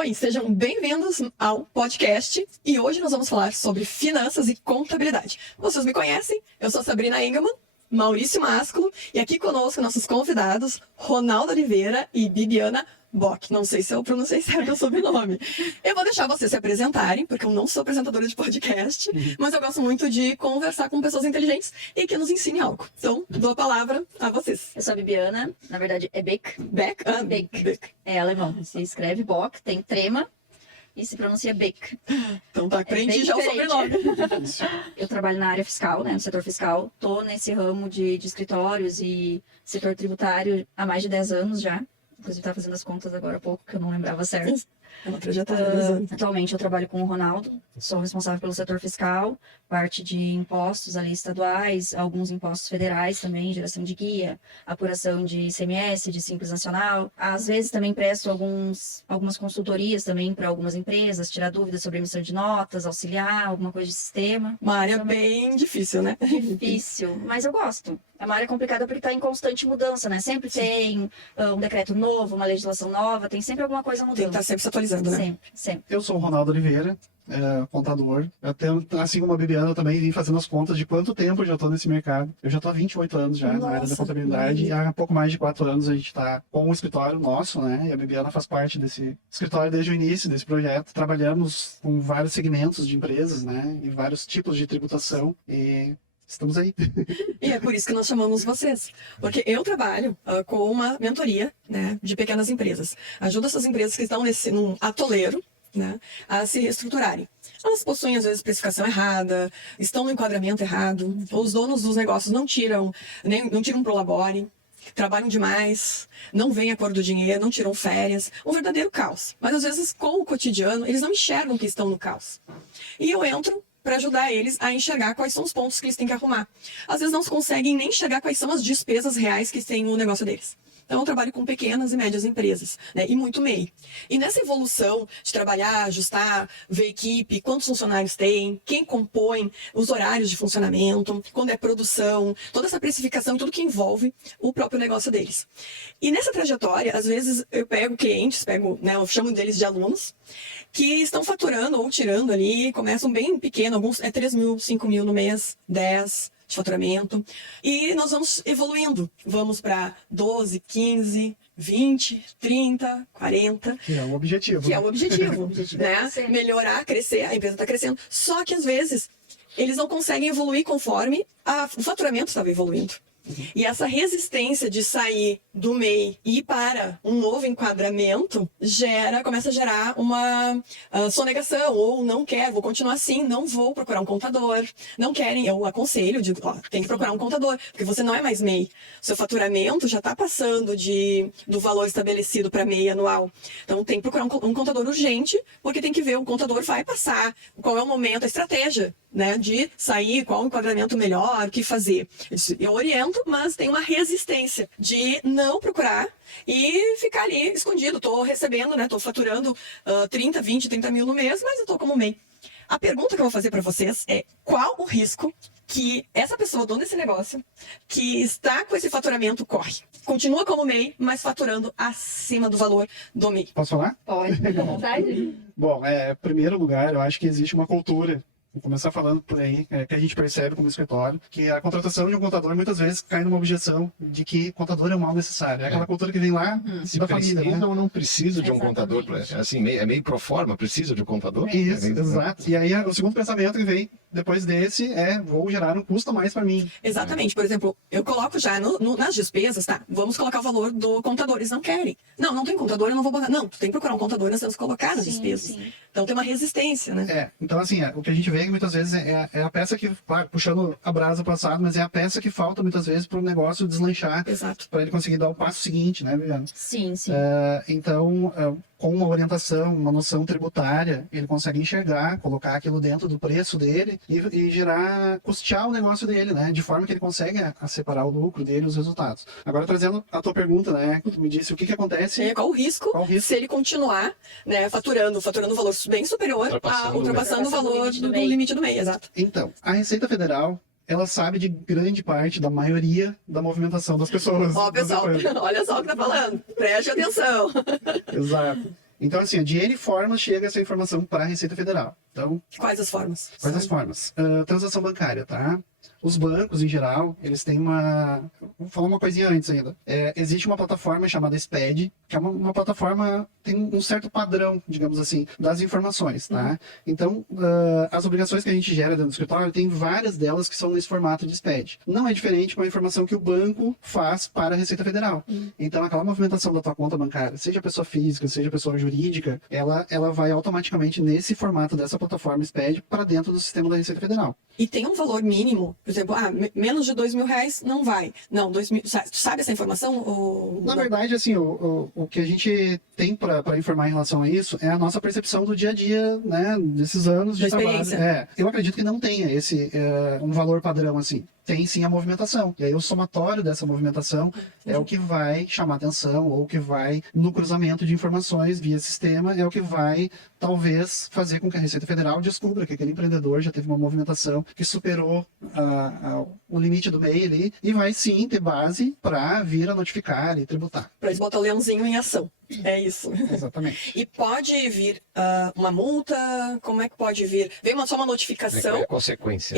Oi, sejam bem-vindos ao podcast e hoje nós vamos falar sobre finanças e contabilidade. Vocês me conhecem, eu sou Sabrina Engelmann, Maurício Másculo e aqui conosco nossos convidados Ronaldo Oliveira e Bibiana Bock. Não sei se eu pronunciei certo o sobrenome. Eu vou deixar vocês se apresentarem, porque eu não sou apresentadora de podcast, mas eu gosto muito de conversar com pessoas inteligentes e que nos ensinem algo. Então, dou a palavra a vocês. Eu sou a Bibiana, na verdade é Beck. Beck? Beck. É alemão, se escreve Bock, tem trema e se pronuncia Beck. Então tá, aprendi já o sobrenome. Eu trabalho na área fiscal, né, no setor fiscal. Tô nesse ramo de escritórios e setor tributário há mais de 10 anos já. Inclusive, estava fazendo as contas agora há pouco, que eu não lembrava certo. É uma trajetória. Atualmente, eu trabalho com o Ronaldo. Sou responsável pelo setor fiscal, parte de impostos ali estaduais, alguns impostos federais também, geração de guia, apuração de ICMS, de Simples Nacional. Às vezes, também presto algumas consultorias também para algumas empresas, tirar dúvidas sobre emissão de notas, auxiliar, alguma coisa de sistema. Uma área bem difícil, né? Difícil, mas eu gosto. É uma área complicada porque está em constante mudança, né? Sempre tem um decreto novo, uma legislação nova, tem sempre alguma coisa mudando. Tem que estar sempre se atualizando, né? Sempre. Eu sou o Ronaldo Oliveira, contador. Assim como a Bibiana, eu também vim fazendo as contas de quanto tempo eu já estou nesse mercado. Eu já estou há 28 anos já na área da contabilidade e há pouco mais de 4 anos a gente está com o escritório nosso, né? E a Bibiana faz parte desse escritório desde o início desse projeto. Trabalhamos com vários segmentos de empresas, né? E vários tipos de tributação e estamos aí. E é por isso que nós chamamos vocês. Porque eu trabalho com uma mentoria, né, de pequenas empresas. Ajudo essas empresas que estão num atoleiro, né, a se reestruturarem. Elas possuem, às vezes, precificação errada, estão no enquadramento errado, os donos dos negócios não tiram prolabore, trabalham demais, não vêm a cor do dinheiro, não tiram férias, um verdadeiro caos. Mas, às vezes, com o cotidiano, eles não enxergam que estão no caos. E eu entro para ajudar eles a enxergar quais são os pontos que eles têm que arrumar. Às vezes não conseguem nem enxergar quais são as despesas reais que tem no negócio deles. Então eu trabalho com pequenas e médias empresas, né, e muito MEI. E nessa evolução de trabalhar, ajustar, ver equipe, quantos funcionários tem, quem compõe, os horários de funcionamento, quando é produção, toda essa precificação e tudo que envolve o próprio negócio deles. E nessa trajetória, às vezes eu pego clientes, né, eu chamo deles de alunos, que estão faturando ou tirando ali, começam bem pequeno, alguns é 3 mil, 5 mil no mês, 10 de faturamento. E nós vamos evoluindo. Vamos para 12, 15, 20, 30, 40. Que é o objetivo. Que é o objetivo, né? Melhorar, crescer, a empresa está crescendo. Só que às vezes eles não conseguem evoluir conforme o faturamento estava evoluindo. E essa resistência de sair do MEI e ir para um novo enquadramento começa a gerar uma sonegação, ou não quero, vou continuar assim, não vou procurar um contador. Não querem, eu aconselho, digo, tem que procurar um contador, porque você não é mais MEI. Seu faturamento já está passando do valor estabelecido para MEI anual. Então tem que procurar um contador urgente, porque tem que ver, o contador vai passar, qual é o momento, a estratégia, né, de sair, qual o enquadramento melhor, o que fazer. Eu oriento, mas tem uma resistência de não procurar e ficar ali escondido. Estou recebendo, né, estou faturando 30, 20, 30 mil no mês, mas eu estou como MEI. A pergunta que eu vou fazer para vocês é: qual o risco que essa pessoa, dona desse negócio, que está com esse faturamento, corre? Continua como MEI, mas faturando acima do valor do MEI. Posso falar? Pode, fica à vontade. Bom, em primeiro lugar, eu acho que existe uma cultura. Vou começar falando por aí, que a gente percebe como escritório, que a contratação de um contador muitas vezes cai numa objeção de que contador é um mal necessário. É aquela cultura que vem lá da família, né? Não preciso de um contador. Assim, é meio pro forma, precisa de um contador? Isso, exato. E aí o segundo pensamento que vem depois desse vou gerar um custo a mais para mim. Exatamente. Por exemplo, eu coloco já nas despesas, tá? Vamos colocar o valor do contador. Eles não querem. Não tem contador, eu não vou botar. Não, tu tem que procurar um contador, nós temos que colocar nas despesas. Sim. Então tem uma resistência, né? Então assim, o que a gente vê é que muitas vezes é a peça que, claro, puxando a brasa passado, mas é a peça que falta muitas vezes para o negócio deslanchar. Exato. Para ele conseguir dar o passo seguinte, né, Viviane? Sim. Então, com uma orientação, uma noção tributária, ele consegue enxergar, colocar aquilo dentro do preço dele e custear o negócio dele, né? De forma que ele consegue separar o lucro dele e os resultados. Agora, trazendo a tua pergunta, né? Tu me disse o que acontece. Qual o risco se ele continuar, né, faturando um valor bem superior, ultrapassando o valor do limite do MEI, exato. Então, a Receita Federal, ela sabe de grande parte, da maioria da movimentação das pessoas. Ó, pessoal, olha só o que tá falando. Preste atenção. Exato. Então, assim, de N formas chega essa informação para a Receita Federal. Então, Quais as formas? quais as formas? Transação bancária, tá? Os bancos, em geral, eles têm uma... Vou falar uma coisinha antes ainda. Existe uma plataforma chamada SPED, que é uma plataforma, tem um certo padrão, digamos assim, das informações, tá? Então, as obrigações que a gente gera dentro do escritório, tem várias delas que são nesse formato de SPED. Não é diferente com a informação que o banco faz para a Receita Federal. Então, aquela movimentação da tua conta bancária, seja pessoa física, seja pessoa jurídica, ela vai automaticamente nesse formato dessa plataforma SPED para dentro do sistema da Receita Federal. E tem um valor mínimo, por exemplo, menos de R$2.000 não vai. Não, 2.000, tu sabe essa informação? Ou... Na verdade, assim, o que a gente tem para informar em relação a isso é a nossa percepção do dia a dia, né, desses anos de Da trabalho. experiência. Eu acredito que não tenha um valor padrão assim. Tem sim a movimentação. E aí o somatório dessa movimentação é o que vai chamar atenção, ou o que vai, no cruzamento de informações via sistema, é o que vai, talvez, fazer com que a Receita Federal descubra que aquele empreendedor já teve uma movimentação que superou o limite do MEI ali, e vai sim ter base para vir a notificar e tributar. Para eles botar o leãozinho em ação. É isso. Exatamente. E pode vir uma multa? Como é que pode vir? Vem só uma notificação? É a consequência.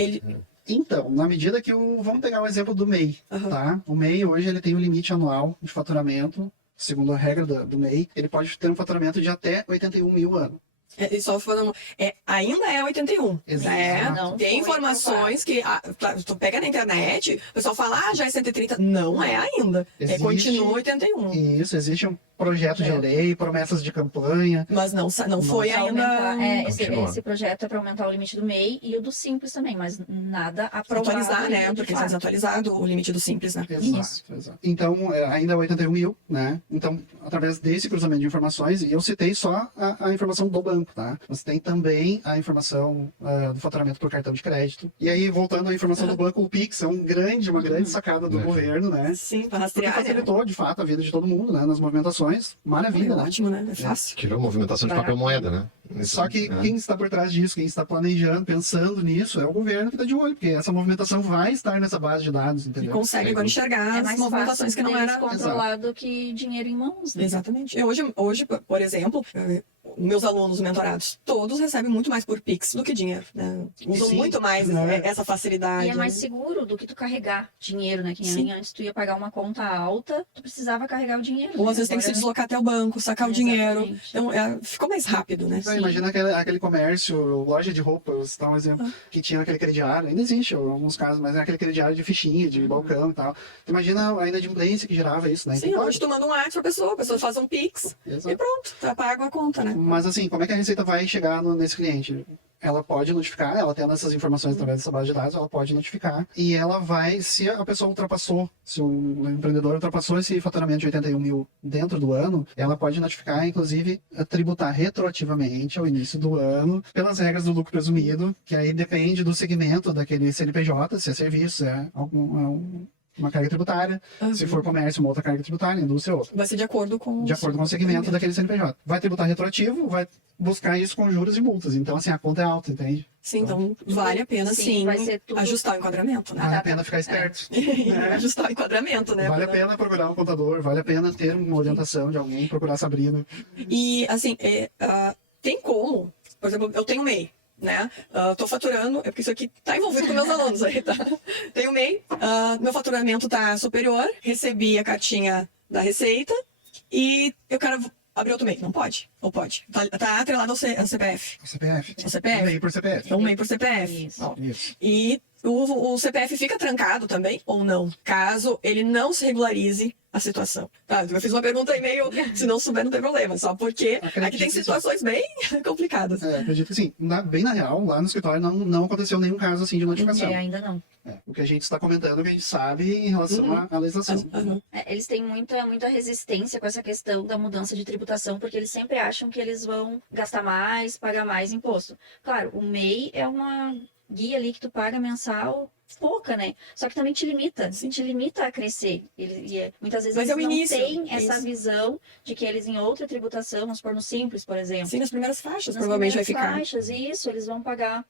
Então, na medida que vamos pegar o exemplo do MEI, tá? O MEI hoje ele tem um limite anual de faturamento, segundo a regra do MEI, ele pode ter um faturamento de até 81 mil ano. E só falando, ainda é 81. Exato. Né? Não Tem foi informações que tu pega na internet, o pessoal fala, já é 130. Não é ainda. Existe- Continua 81. Isso, existe um projeto de lei, promessas de campanha. Mas não foi Pra ainda. aumentar, Continua. esse projeto é para aumentar o limite do MEI e o do Simples também, mas nada aprovado. Atualizar, né? de Porque fato. está desatualizado o limite do simples, né? Exato. Então, ainda é 81 mil, né? Então, através desse cruzamento de informações, e eu citei só a informação do banco, tá? Você tem também a informação do faturamento por cartão de crédito. E aí, voltando à informação do banco, o Pix é uma grande sacada do governo, né? Sim, para Porque rastrear. Né? facilitou, de fato, a vida de todo mundo, né? Nas movimentações. Maravilha, né? Ótimo, né? É fácil. Tirou a movimentação de papel moeda, né? Só que quem está por trás disso, quem está planejando, pensando nisso, é o governo que está de olho, porque essa movimentação vai estar nessa base de dados, E entendeu? consegue agora enxergar É as mais movimentações fácil que não deles era. controlar do que dinheiro em mãos, né? Exatamente. Hoje, por exemplo, meus alunos mentorados, todos recebem muito mais por Pix do que dinheiro, né? Usam sim, muito mais né? essa facilidade. E é mais seguro do que tu carregar dinheiro, né? Que Sim. nem antes tu ia pagar uma conta alta, tu precisava carregar o dinheiro. Ou né? às vezes tem que se Agora- deslocar até o banco, sacar o dinheiro. Exatamente. Então, ficou mais rápido, né? Então, imagina aquele comércio, loja de roupas, tá um exemplo, que tinha aquele crediário, ainda existe em alguns casos, mas é aquele crediário de fichinha, de balcão e tal. Imagina a inadimplência que gerava isso, né? Sim, Então, hoje tu manda um WhatsApp pra pessoa, a pessoa faz um Pix exato. e pronto, tá pago a conta, né? Mas assim, como é que a Receita vai chegar nesse cliente? Ela pode notificar, ela tendo essas informações através dessa base de dados, ela pode notificar. E ela vai, se a pessoa ultrapassou, se um empreendedor ultrapassou esse faturamento de 81 mil dentro do ano, ela pode notificar, inclusive, tributar retroativamente ao início do ano, pelas regras do lucro presumido, que aí depende do segmento daquele CNPJ, se é serviço, se é uma carga tributária, se for comércio, uma outra carga tributária, indústria, outra. Vai ser de acordo com O segmento daquele CNPJ. Vai tributar retroativo, vai buscar isso com juros e multas. Então, assim, a conta é alta, entende? Sim, então vale a pena sim, vai ser tudo... ajustar o enquadramento, né? Vale a pena ficar esperto. né? Ajustar o enquadramento, né? Vale a pena procurar um contador, vale a pena ter uma orientação de alguém, procurar a Sabrina. E, assim, tem como, por exemplo, eu tenho MEI, né? Tô faturando, porque isso aqui tá envolvido com meus alunos aí, tá? Tenho MEI, meu faturamento tá superior, recebi a cartinha da Receita e eu quero abrir outro MEI. Não pode? Ou pode? Tá atrelado ao CPF. O CPF. O CPF? MEI por CPF. É um MEI por CPF. Isso. Ó. Isso. E o CPF fica trancado também, ou não? Caso ele não se regularize a situação. Tá, eu fiz uma pergunta aí meio, se não souber não tem problema, só porque aqui tem situações bem complicadas. Acredito que sim. Bem na real, lá no escritório não aconteceu nenhum caso assim de notificação. ainda não. O que a gente está comentando, o que a gente sabe em relação à legislação. Eles têm muita resistência com essa questão da mudança de tributação, porque eles sempre acham que eles vão gastar mais, pagar mais imposto. Claro, o MEI é uma guia ali que tu paga mensal pouca, né? Só que também te limita, te limita a crescer. Muitas vezes Mas eles é o não início, têm essa isso. visão de que eles em outra tributação, vamos supor no Simples, por exemplo. Sim, nas primeiras faixas, Nas provavelmente vai primeiras ficar. faixas, isso, eles vão pagar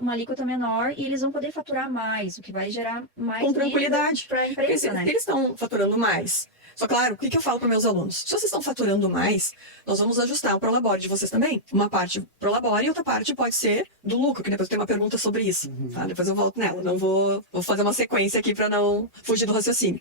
uma alíquota menor e eles vão poder faturar mais, o que vai gerar mais Com tranquilidade. para a Porque empresa, né? eles estão faturando mais. Só claro, o que eu falo para meus alunos? Se vocês estão faturando mais, nós vamos ajustar o Prolabore de vocês também. Uma parte Prolabore e outra parte pode ser do lucro, que depois tem uma pergunta sobre isso. Tá? Depois eu volto nela. Não vou fazer uma sequência aqui para não fugir do raciocínio.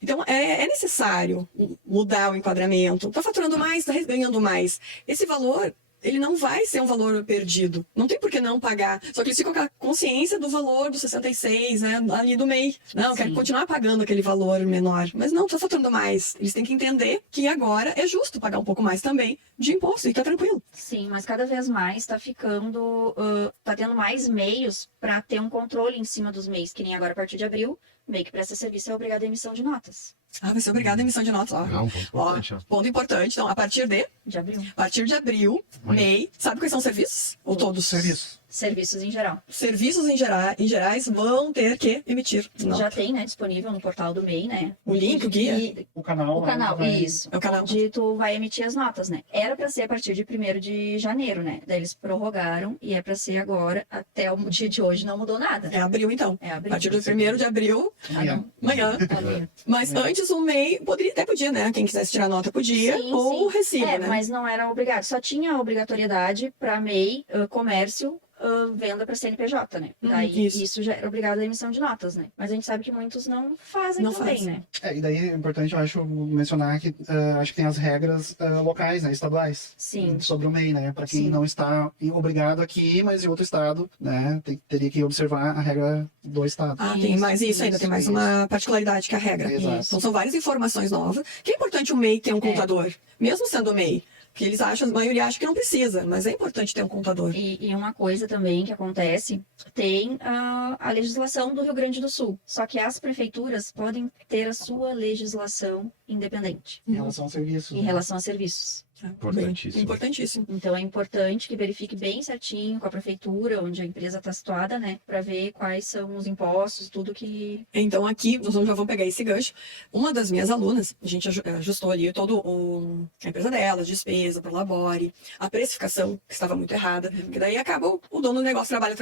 Então, é necessário mudar o enquadramento. Está faturando mais, está ganhando mais. Esse valor, ele não vai ser um valor perdido. Não tem por que não pagar. Só que eles ficam com a consciência do valor dos 66, né? Ali do MEI. Não, eu quero continuar pagando aquele valor menor. Mas não, está faturando mais. Eles têm que entender que agora é justo pagar um pouco mais também de imposto e tá tranquilo. Sim, mas cada vez mais está ficando, tá tendo mais meios para ter um controle em cima dos MEIs, que nem agora a partir de abril, MEI que presta serviço é obrigado à emissão de notas. Vai ser obrigado a emissão de notas. Ó. Não, ponto importante, ó. Ponto importante. Então, a partir de De abril. MEI, sabe quais são os serviços? Ou todos? Serviço. Serviços em geral. Serviços em gerais vão ter que emitir nota. Já tem, né, disponível no portal do MEI, né? O link, o guia? E O canal. o canal, isso. É o canal. Onde tu vai emitir as notas, né? Era para ser a partir de 1º de janeiro, né? Daí eles prorrogaram e é para ser agora, até o dia de hoje não mudou nada. É abril, então. É A abril. partir do 1º de abril, Amanhã. amanhã. Abril. Mas antes o MEI até podia, né? Quem quisesse tirar nota podia, Sim, ou o sim. recibo, né? Mas não era obrigado. Só tinha obrigatoriedade para MEI, comércio, venda para CNPJ, né? Daí isso. isso já era obrigado à emissão de notas, né? Mas a gente sabe que muitos não fazem Não também, fazem. né? E daí é importante, eu acho, mencionar que acho que tem as regras locais, né, estaduais. Sim. Sobre o MEI, né? Para quem Sim. não está obrigado aqui, mas em outro estado, né? Teria que observar a regra do estado. Tem mais isso ainda, isso, tem mais isso. uma particularidade que a regra. Exato. Então são várias informações novas. Que é importante o MEI ter um contador, mesmo sendo MEI. Que eles acham, a maioria acha que não precisa, mas é importante ter um contador. E uma coisa também que acontece, tem a legislação do Rio Grande do Sul. Só que as prefeituras podem ter a sua legislação independente Em relação ao serviço. em relação a serviços. Importantíssimo. Importantíssimo. Então é importante que verifique bem certinho com a prefeitura, onde a empresa está situada, né? Para ver quais são os impostos, tudo que. Então aqui, nós já vamos pegar esse gancho. Uma das minhas alunas, a gente ajustou ali todo a empresa dela, a despesa, Prolabore, a precificação, que estava muito errada. Porque daí acaba o dono do negócio trabalha,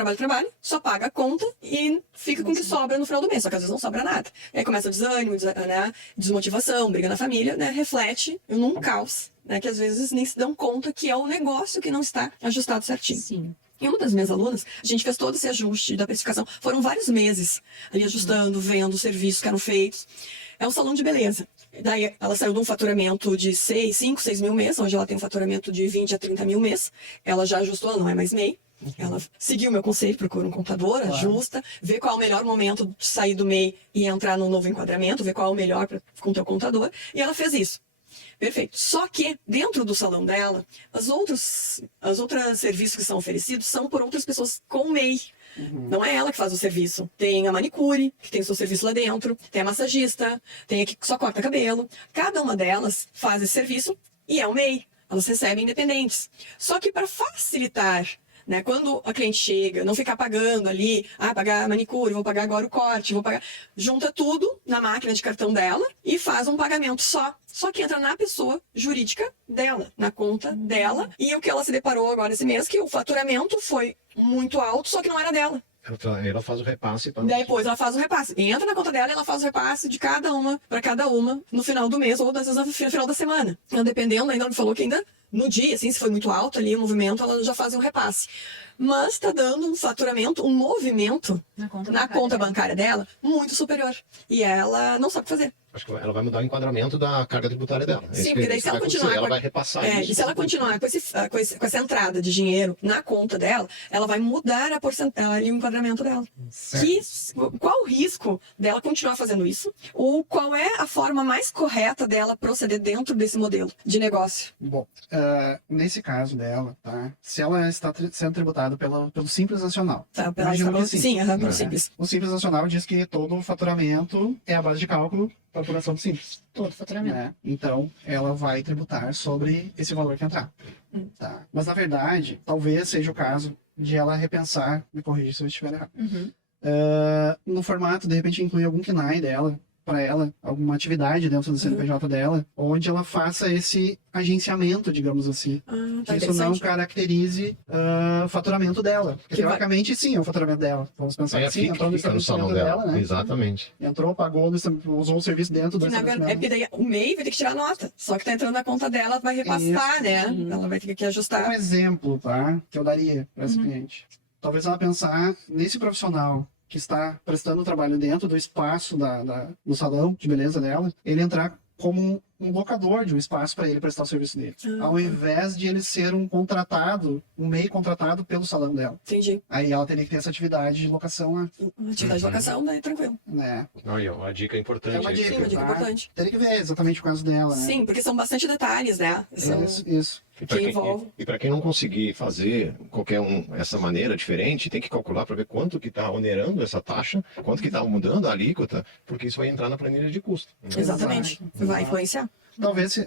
só paga a conta e fica com o que sobra no final do mês. Só que às vezes não sobra nada. Aí começa o desânimo, né? Desmotivação, briga na família, né? Reflete num caos. Né, que às vezes nem se dão conta que é o negócio que não está ajustado certinho. Sim. E uma das minhas alunas, a gente fez todo esse ajuste da precificação. Foram vários meses ali ajustando, vendo os serviços que eram feitos. É um salão de beleza. Daí ela saiu de um faturamento de 5, 6 mil mês. Hoje ela tem um faturamento de 20 a 30 mil mês. Ela já ajustou, ela não é mais MEI. Ela seguiu o meu conselho, procura um contador, ajusta, vê qual é o melhor momento de sair do MEI e entrar no novo enquadramento, vê qual é o melhor com o teu contador. E ela fez isso. Perfeito. Só que, dentro do salão dela, as outros serviços que são oferecidos são por outras pessoas com MEI. Não é ela que faz o serviço. Tem a manicure, que tem o seu serviço lá dentro, tem a massagista, tem a que só corta cabelo. Cada uma delas faz esse serviço e é o MEI. Elas recebem independentes. Só que para facilitar, né, quando a cliente chega, não ficar pagando ali, pagar a manicure, vou pagar agora o corte, vou pagar. Junta tudo na máquina de cartão dela e faz um pagamento só. Só que entra na pessoa jurídica dela, na conta dela. E o que ela se deparou agora esse mês, que o faturamento foi muito alto, só que não era dela. Ela faz o repasse para Depois ela faz o repasse. Entra na conta dela e ela faz o repasse de cada uma, para cada uma, no final do mês, ou às vezes no final da semana. Então, dependendo, ainda ela falou que ainda no dia, assim, se foi muito alto ali o movimento, ela já faz um repasse. Mas está dando um faturamento, um movimento na conta bancária dela muito superior. E ela não sabe o que fazer. Acho que ela vai mudar o enquadramento da carga tributária dela. Sim, porque daí se ela continuar... Ela vai repassar isso. E se ela continuar com essa entrada de dinheiro na conta dela, ela vai mudar a porcentagem e o enquadramento dela. Qual o risco dela continuar fazendo isso? Ou qual é a forma mais correta dela proceder dentro desse modelo de negócio? Bom, nesse caso dela, tá? Se ela está sendo tributada pelo Simples Nacional. Tá, Imagino que sim. Sim, pelo É. Simples. O Simples Nacional diz que todo o faturamento é a base de cálculo para a apuração do Simples. Todo faturamento. Né? Então, ela vai tributar sobre esse valor que entrar. Tá? Mas, na verdade, talvez seja o caso de ela repensar, me corrigir se eu estiver errado. No formato, de repente, incluir algum KNAI dela, para ela alguma atividade dentro do CNPJ dela, onde ela faça esse agenciamento, digamos assim. Ah, Que tá isso não interessante. caracterize o faturamento dela. Porque, Que vai- teoricamente, sim, é o faturamento dela. Vamos pensar que sim, entrou no fica no salão estabelecimento dela. dela, né? Exatamente. Entrou, pagou, usou o serviço dentro do Que, na verdade, estabelecimento. porque daí o MEI vai ter que tirar nota. Só que tá entrando na conta dela, vai repassar, né? Ela vai ter que ajustar. Um exemplo, tá? Que eu daria para esse cliente. Talvez ela pensar nesse profissional que está prestando o trabalho dentro do espaço do salão de beleza dela, ele entrar como um locador de um espaço para ele prestar o serviço dele. Ao invés de ele ser um MEI contratado pelo salão dela. Entendi. Aí ela teria que ter essa atividade de locação lá, Atividade de locação, daí tranquilo. né? Olha, uma dica importante. É uma aí. dica. Sim, uma dica Tá. importante. Teria que ver exatamente o caso dela, né? Sim, porque são bastante detalhes, né? São... Isso. E para que quem, envolve. quem não conseguir fazer essa maneira diferente, tem que calcular para ver quanto que está onerando essa taxa, quanto que está mudando a alíquota, porque isso vai entrar na planilha de custo. Exatamente. Vai influenciar. Talvez,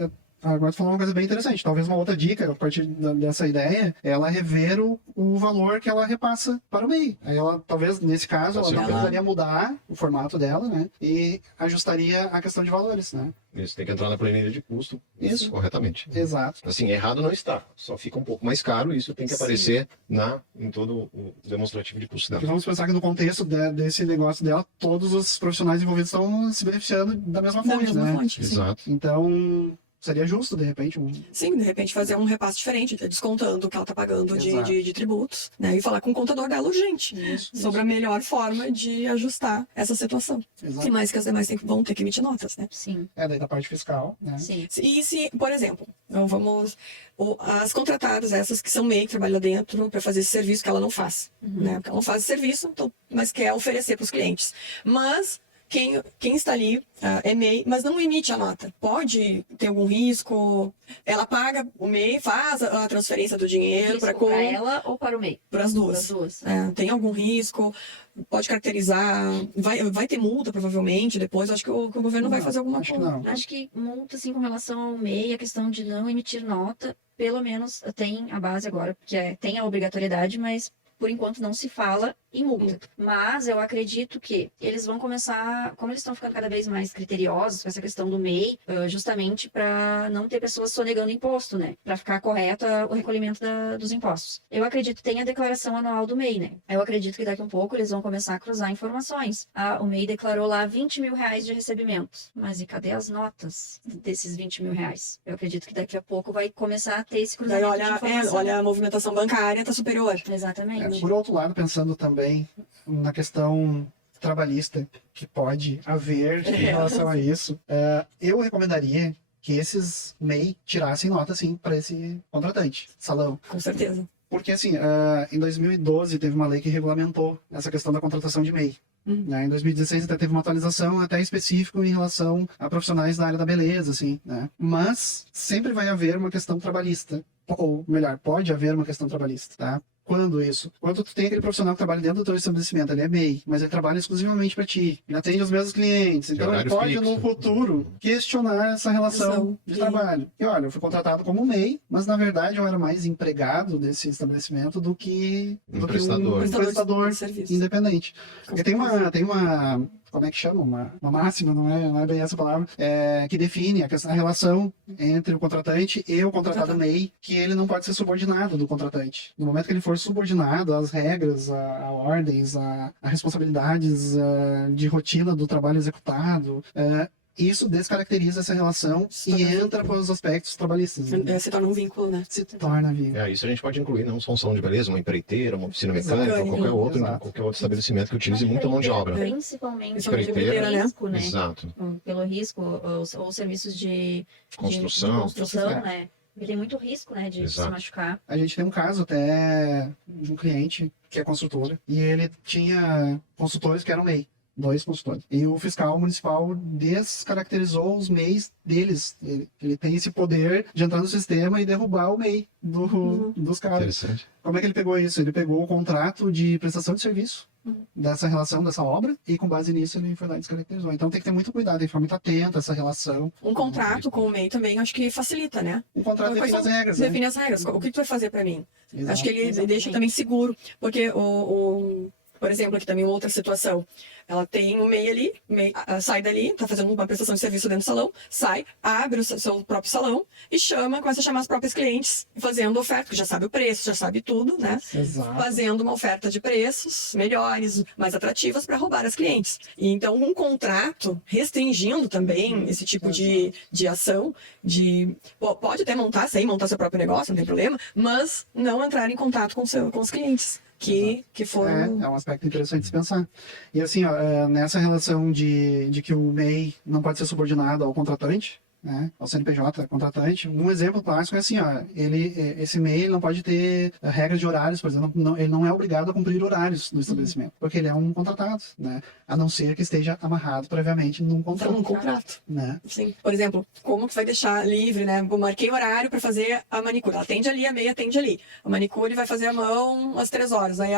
agora tu falou uma coisa bem interessante, talvez uma outra dica, a partir dessa ideia, é ela rever o valor que ela repassa para o MEI. Aí ela, talvez, nesse caso, Com ela certeza. precisaria mudar o formato dela, né? E ajustaria a questão de valores, né? Isso tem que entrar na planilha de custo Isso. corretamente. Exato. Assim, errado não está, só fica um pouco mais caro e isso tem que Sim. aparecer em todo o demonstrativo de custo Porque dela. vamos pensar que no contexto desse negócio dela, todos os profissionais envolvidos estão se beneficiando da mesma Da fonte, mesma né? fonte. Sim. Exato. Então, seria justo, de repente, Sim, de repente fazer um repasse diferente, descontando o que ela tá pagando Exato. de tributos, né? E falar com o contador dela urgente Isso, sobre a melhor forma de ajustar essa situação. Exato. E mais que as demais vão ter que emitir notas, né? Sim, Daí da parte fiscal, né? sim. E se, por exemplo, então as contratadas, essas que são MEI, que trabalham dentro para fazer esse serviço que ela não faz, né? Porque ela não faz esse serviço, então, mas quer oferecer para os clientes. Mas quem está ali é MEI, mas não emite a nota. Pode ter algum risco? Ela paga o MEI, faz a transferência do dinheiro Risco para ela ou para o MEI? para as Para duas. as duas. Tem algum risco? Pode caracterizar? Vai ter multa, provavelmente, depois. Acho que o governo vai fazer alguma Acho que coisa. não. Acho que multa, assim, com relação ao MEI, a questão de não emitir nota, pelo menos tem a base agora, porque tem a obrigatoriedade, mas por enquanto não se fala em multa. Mas eu acredito que eles vão começar, como eles estão ficando cada vez mais criteriosos com essa questão do MEI, justamente para não ter pessoas sonegando imposto, né? Para ficar correto o recolhimento dos impostos. Eu acredito que tem a declaração anual do MEI, né? Eu acredito que daqui a um pouco eles vão começar a cruzar informações. O MEI declarou lá R$20 mil de recebimento. Mas e cadê as notas desses R$20 mil? Eu acredito que daqui a pouco vai começar a ter esse Daí cruzamento de informação. olha, a movimentação bancária está superior. Exatamente. Por outro lado, pensando também na questão trabalhista que pode haver em relação a isso, eu recomendaria que esses MEI tirassem nota, sim, para esse contratante, salão. Com certeza. Porque, assim, em 2012 teve uma lei que regulamentou essa questão da contratação de MEI. Né? Em 2016 até teve uma atualização até específica em relação a profissionais da área da beleza, assim, né? Mas sempre vai haver uma questão trabalhista. Ou melhor, pode haver uma questão trabalhista, tá? Quando isso? Quando tu tem aquele profissional que trabalha dentro do teu estabelecimento, ele é MEI, mas ele trabalha exclusivamente para ti, ele atende os mesmos clientes, então ele horário pode fixo. no futuro questionar essa relação de Sim. trabalho. E olha, eu fui contratado como MEI, mas na verdade eu era mais empregado desse estabelecimento do que um prestador. prestador de serviço. independente. Porque tem uma como é que chama? Uma máxima, não é bem essa palavra, que define a relação entre o contratante e o contratado MEI, que ele não pode ser subordinado do contratante. No momento que ele for subordinado às regras, a ordens, a responsabilidades de rotina do trabalho executado, isso descaracteriza essa relação e entra para os aspectos trabalhistas. Né? Se torna um vínculo, né? Se torna vínculo. Isso a gente pode incluir não só um salão de beleza, uma empreiteira, uma oficina mecânica, Exato. ou Exato. qualquer outro estabelecimento que utilize muita mão de obra. Principalmente Empreiteira, pelo né? risco, né? Exato. Pelo risco, ou serviços de Construção. de construção, né? Porque tem muito risco, né, de se Exato. machucar. A gente tem um caso até de um cliente que é consultora e ele tinha consultores que eram MEI. 2 consultores. E o fiscal municipal descaracterizou os MEIs deles. Ele tem esse poder de entrar no sistema e derrubar o MEI dos caras. Interessante. Como é que ele pegou isso? Ele pegou o contrato de prestação de serviço dessa relação, dessa obra, e com base nisso ele foi lá e descaracterizou. Então tem que ter muito cuidado, tem que ficar muito atento a essa relação. Um contrato com o MEI também acho que facilita, né? O contrato Quais define as são- regras. Né? Define as regras. O que tu vai fazer para mim? Exato. Acho que ele deixa também seguro, porque Por exemplo, aqui também outra situação. Ela tem o MEI ali, sai dali, está fazendo uma prestação de serviço dentro do salão, sai, abre o seu próprio salão e começa a chamar as próprias clientes, fazendo oferta, que já sabe o preço, já sabe tudo, né? Exato. Fazendo uma oferta de preços melhores, mais atrativas para roubar as clientes. E então, um contrato restringindo também esse tipo de ação, pode até montar seu próprio negócio, não tem problema, mas não entrar em contato com os clientes. Que foram... É um aspecto interessante de se pensar. E assim, ó, nessa relação de que o MEI não pode ser subordinado ao contratante, né, ao CNPJ contratante, um exemplo clássico é assim, ó, esse MEI não pode ter regra de horários, por exemplo, ele não é obrigado a cumprir horários no estabelecimento, porque ele é um contratado, né, a não ser que esteja amarrado previamente num contrato. Né? Sim. Por exemplo, como que vai deixar livre, né? Eu marquei horário para fazer a manicure. Ela atende ali, a MEI atende ali. A manicure vai fazer a mão às 3 horas, aí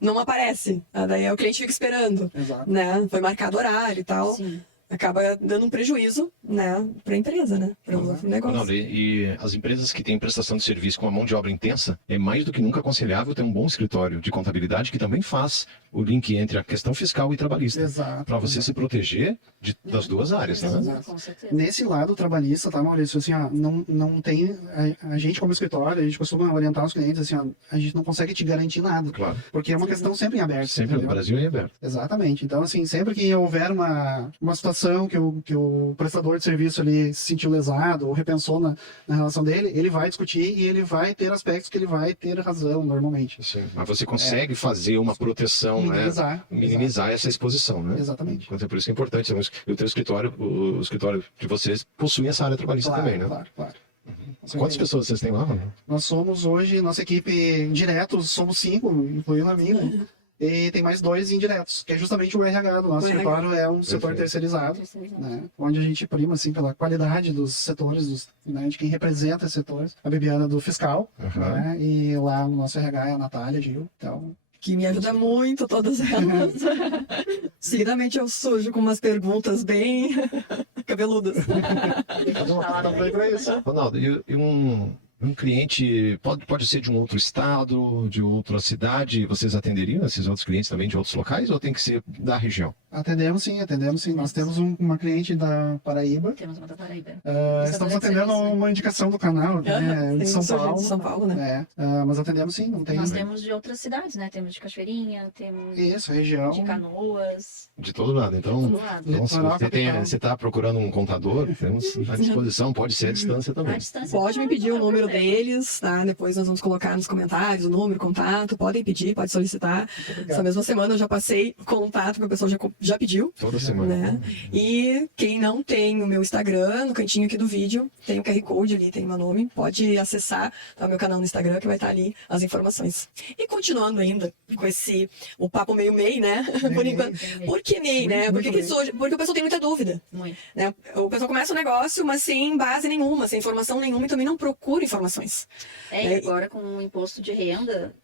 não aparece. Daí o cliente fica esperando. Exato. Né? Foi marcado horário e tal. Sim. Acaba dando um prejuízo, né, para a empresa, né, para o negócio. Ronaldo, e as empresas que têm prestação de serviço com a mão de obra intensa, é mais do que nunca aconselhável ter um bom escritório de contabilidade que também faz o link entre a questão fiscal e trabalhista. Exato. Para você se proteger das duas áreas, né? Exato. Com certeza. Nesse lado trabalhista, tá, Maurício, assim, ó, não tem, a gente como escritório, a gente costuma orientar os clientes, assim, ó, a gente não consegue te garantir nada, Claro. porque é uma questão sempre em aberto. Sempre no entendeu? Brasil é aberto. Exatamente. Então, assim, sempre que houver uma situação que o prestador de serviço ali se sentiu lesado ou repensou na relação dele, ele vai discutir e ele vai ter aspectos que ele vai ter razão, normalmente. Sim. Mas você consegue fazer uma proteção, minimizar essa exposição, né? Exatamente. Então, por isso que é importante. O teu escritório, o escritório de vocês possui essa área trabalhista Claro, também, né? claro. Quantas pessoas vocês têm lá, Ronaldo? Nós somos hoje, nossa equipe diretos, somos 5, incluindo a minha, né? E tem mais 2 indiretos, que é justamente o RH do nosso escritório, é um setor terceirizado, né? Onde a gente prima, assim, pela qualidade dos setores, né, de quem representa esses setores. A Bibiana do fiscal, né? E lá no nosso RH é a Natália Gil, então... Que me ajuda muito, todas elas. Seguidamente eu surjo com umas perguntas bem cabeludas. Ronaldo, e um cliente pode ser de um outro estado, de outra cidade, vocês atenderiam esses outros clientes também de outros locais ou tem que ser da região? Atendemos sim. Nós temos uma cliente da Paraíba. Temos uma da Paraíba. Estamos atendendo uma indicação do canal, né, de São Paulo. De São Paulo, né? Mas atendemos sim, não tem... Nós temos de outras cidades, né? Temos de Cachoeirinha, temos Isso, região. de Canoas, De todo lado. Então, todo lado. então se Litoral, você capital. está procurando um contador, temos à disposição, pode ser à distância também. À distância. Pode me pedir o número deles, tá? Depois nós vamos colocar nos comentários o número, contato. Podem pedir, pode solicitar. Essa mesma semana eu já passei o contato que a pessoa já pediu. Toda semana. Né? E quem não tem o meu Instagram, no cantinho aqui do vídeo, tem o QR Code ali, tem meu nome, pode acessar o meu canal no Instagram que vai estar ali as informações. E continuando ainda com o papo meio MEI, né? Por enquanto. Por que MEI, né? Porque o pessoal tem muita dúvida. Muito. Né? O pessoal começa o negócio, mas sem base nenhuma, sem informação nenhuma e também não procura informações. E agora com o imposto de renda,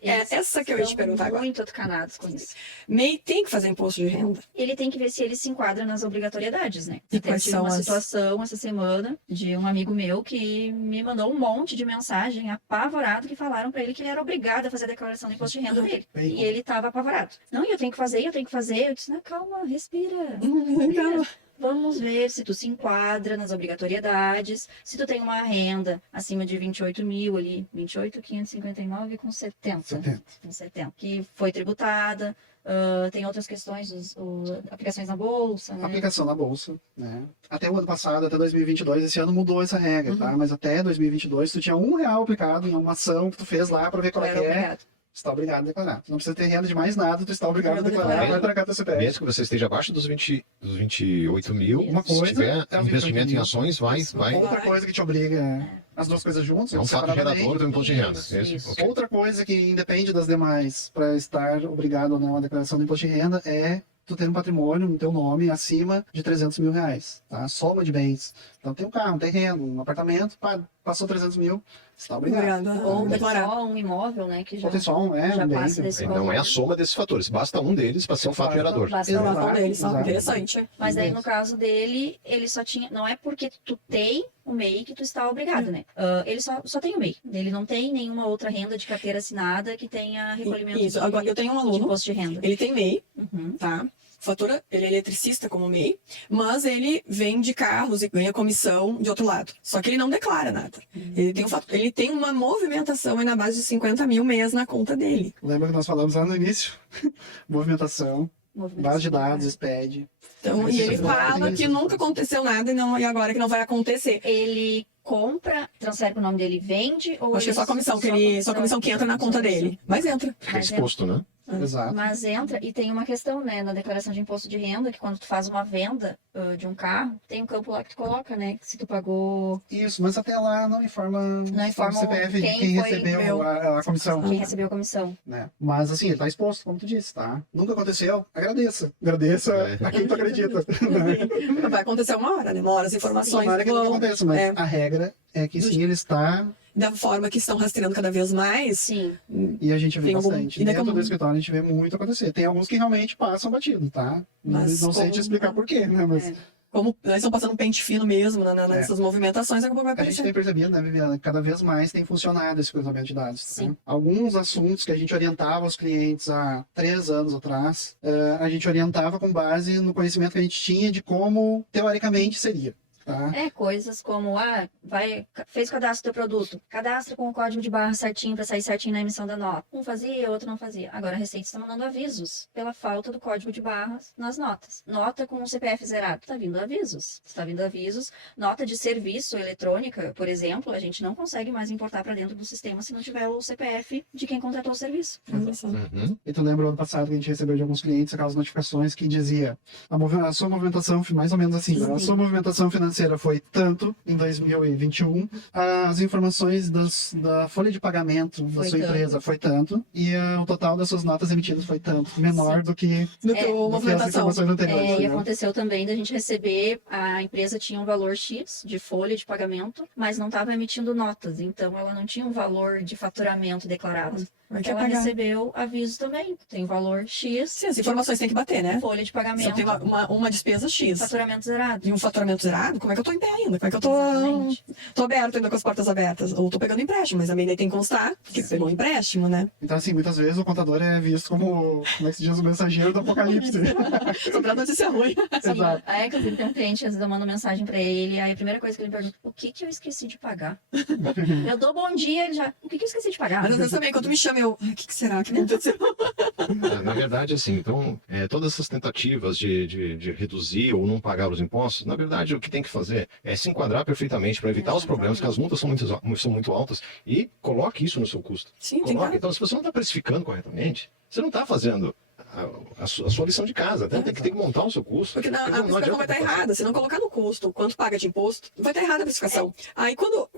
Essa que eu ia te perguntar agora. muito atucanados com isso. MEI tem que fazer imposto de renda? Ele tem que ver se ele se enquadra nas obrigatoriedades, né? E Até quais tive são uma as- situação essa semana de um amigo meu que me mandou um monte de mensagem apavorado que falaram pra ele que ele era obrigado a fazer a declaração do imposto de renda dele. Bem, E ele tava apavorado. Não, eu tenho que fazer. Eu disse, não, calma, respira. Então, Vamos ver se tu se enquadra nas obrigatoriedades, se tu tem uma renda acima de 28 mil ali, 28.559,70. 70. Com 70. Que foi tributada. Tem outras questões, aplicações na bolsa, né? Aplicação na bolsa, né? Até o ano passado, até 2022, esse ano mudou essa regra, tá? Mas até 2022, tu tinha R$1 aplicado em uma ação que tu fez lá pra ver qual é que é. Obrigado. Tu está obrigado a declarar. Tu não precisa ter renda de mais nada, tu está obrigado a declarar. declarar. Vai trocar teu CPF. Mesmo que você esteja abaixo dos 28 mil, Uma se coisa, tiver é um investimento em 28 ações, vai. Outra coisa que te obriga as duas coisas juntas, É um fato separadamente. gerador do imposto de renda. Isso. Ok. Outra coisa que independe das demais para estar obrigado ou não à declaração do imposto de renda é tu ter um patrimônio no teu nome acima de R$300 mil, tá? Soma de bens. Então tem um carro, um terreno, um apartamento, passou 300 mil, Está obrigado. Obrigada. Ou Ou tem declarar. só um imóvel, né, que já, Ou tem só um, já um bem. passa desse Não é a valor. soma desses fatores, basta um deles para ser um fato gerador. Basta Eu Exato, gosto deles, só exato. interessante. Mas daí, Isso. no caso dele, ele só tinha. Não é porque tu tem o MEI que tu está obrigado, né? Ele só tem o MEI. Ele não tem nenhuma outra renda de carteira assinada que tenha recolhimento Isso. de, Agora, eu tenho um de aluno, imposto de renda. ele tem MEI, Uhum. tá? Fatura, ele é eletricista como MEI, mas ele vende carros e ganha comissão de outro lado. Só que ele não declara nada. Ele tem uma movimentação aí na base de 50 mil mês na conta dele. Lembra que nós falamos lá no início? Movimentação, base de dados, SPED. Então, Esse e ele é o fala fato que dele. nunca aconteceu nada e agora que não vai acontecer. Ele compra, transfere pro nome dele, vende ou Acho que é ele só a comissão, só a comissão que entra na conta dele. Mas entra. Fica exposto, né? Exato. Mas entra, e tem uma questão, né, na declaração de imposto de renda, que quando tu faz uma venda de um carro, tem um campo lá que tu coloca, né, que se tu pagou, Isso, mas até lá não informa informa o CPF de quem quem foi- recebeu a comissão. quem recebeu a comissão. Né? Mas assim, ele tá exposto, como tu disse, tá? Nunca aconteceu, agradeça. Agradeça a quem tu acredita. Né? Vai acontecer uma hora, né? Uma hora as informações Tomara que nunca vão... aconteça, mas é. a regra é que sim, ele está Da forma que estão rastreando cada vez mais. Sim. e a gente vê Tem algum- bastante. ainda Dentro como- do escritório a gente vê muito acontecer. Tem alguns que realmente passam batido, tá? Mas não sei como- te explicar por quê, né? Mas É. Como eles estão passando um pente fino mesmo nessas movimentações, daqui a pouco vai a gente aparecer. tem percebido, né, Viviana, que cada vez mais tem funcionado esse cruzamento de dados. Tá? Sim. Alguns assuntos que a gente orientava os clientes há 3 anos atrás, a gente orientava com base no conhecimento que a gente tinha de como, teoricamente, seria. Tá? Coisas como, fez o cadastro do teu produto, cadastra com o código de barra certinho para sair certinho na emissão da nota. Um fazia, outro não fazia. Agora a Receita está mandando avisos pela falta do código de barras nas notas. Nota com o CPF zerado, está vindo avisos. Está vindo avisos. Nota de serviço eletrônica, por exemplo, a gente não consegue mais importar para dentro do sistema se não tiver o CPF de quem contratou o serviço. Uhum. E tu lembra ano passado que a gente recebeu de alguns clientes aquelas notificações que dizia a sua movimentação, mais ou menos assim, né? A sua movimentação financeira foi tanto em 2021, as informações da folha de pagamento da Foi sua tanto. empresa foi tanto, e o total das suas notas emitidas foi tanto, menor do que, Do que É, o do que as movimentação. informações anteriores. E né? aconteceu também da gente receber, a empresa tinha um valor X de folha de pagamento, mas não estava emitindo notas, então ela não tinha um valor de faturamento declarado. Vai que Ela pagar. recebeu aviso também, tem valor X, Sim, as informações têm que bater, né? folha de Se eu pagamento, tenho uma despesa X faturamento zerado. e um faturamento zerado, como é que eu tô em pé ainda? Como é que eu Exatamente. tô aberto ainda com as portas abertas? Ou tô pegando empréstimo, mas também daí tem que constar que Sim. pegou um empréstimo, né? Então, assim, muitas vezes o contador é visto como é que se diz, o mensageiro do apocalipse. Só pra notícia ruim. Exato. Aí que eu tenho um cliente, às vezes eu mando mensagem pra ele, aí a primeira coisa que ele me pergunta, o que eu esqueci de pagar? Eu dou bom dia, ele já, o que eu esqueci de pagar? Mas às vezes também, quando me chama, eu, o que será que aconteceu? Na verdade, assim, então, todas essas tentativas de reduzir ou não pagar os impostos, na verdade, o que tem que fazer é se enquadrar perfeitamente para evitar os problemas, que as multas são muito altas, e coloque isso no seu custo. Sim, tem Coloque. que... Então, se você não está precificando corretamente, você não está fazendo a sua lição de casa. Até tem que montar o seu custo. Porque a não precificação adianta vai estar passar. errada. Se não colocar no custo quanto paga de imposto, vai estar errada a precificação. Aí quando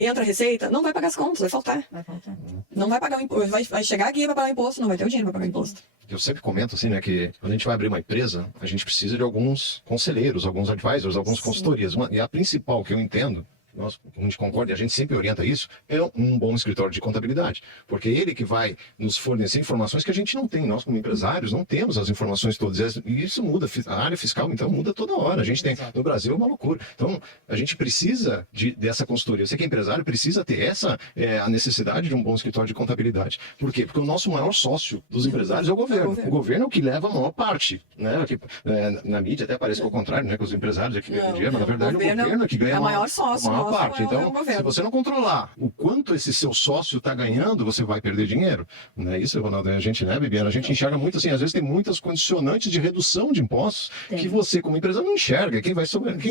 entra a receita, não vai pagar as contas, vai faltar. Vai faltar. Não vai pagar o imposto. Vai chegar aqui e vai pagar o imposto, não vai ter o dinheiro para pagar o imposto. Eu sempre comento assim, né, que quando a gente vai abrir uma empresa, a gente precisa de alguns conselheiros, alguns advisors, algumas Sim. consultorias. E a principal que eu entendo, nós, a gente concorda e a gente sempre orienta isso, é um bom escritório de contabilidade. Porque é ele que vai nos fornecer informações que a gente não tem. Nós, como empresários, não temos as informações todas. E isso muda. A área fiscal, então, muda toda hora. A gente tem, no Brasil, é uma loucura. Então, a gente precisa dessa consultoria. Você que é empresário precisa ter a necessidade de um bom escritório de contabilidade. Por quê? Porque o nosso maior sócio dos empresários é o governo. O governo é o que leva a maior parte. Né? Na mídia até parece que é o contrário, né? Que os empresários é que ganham dinheiro, mas na verdade o governo é que ganha a maior sócio, a maior nosso parte. é o Então, governo. se você não controlar o quanto esse seu sócio está ganhando, você vai perder dinheiro. Não é isso, Ronaldo? A gente, né, Bibiana? A gente enxerga muito assim, às vezes tem muitas condicionantes de redução de impostos Tem. que você, como empresa, não enxerga. Quem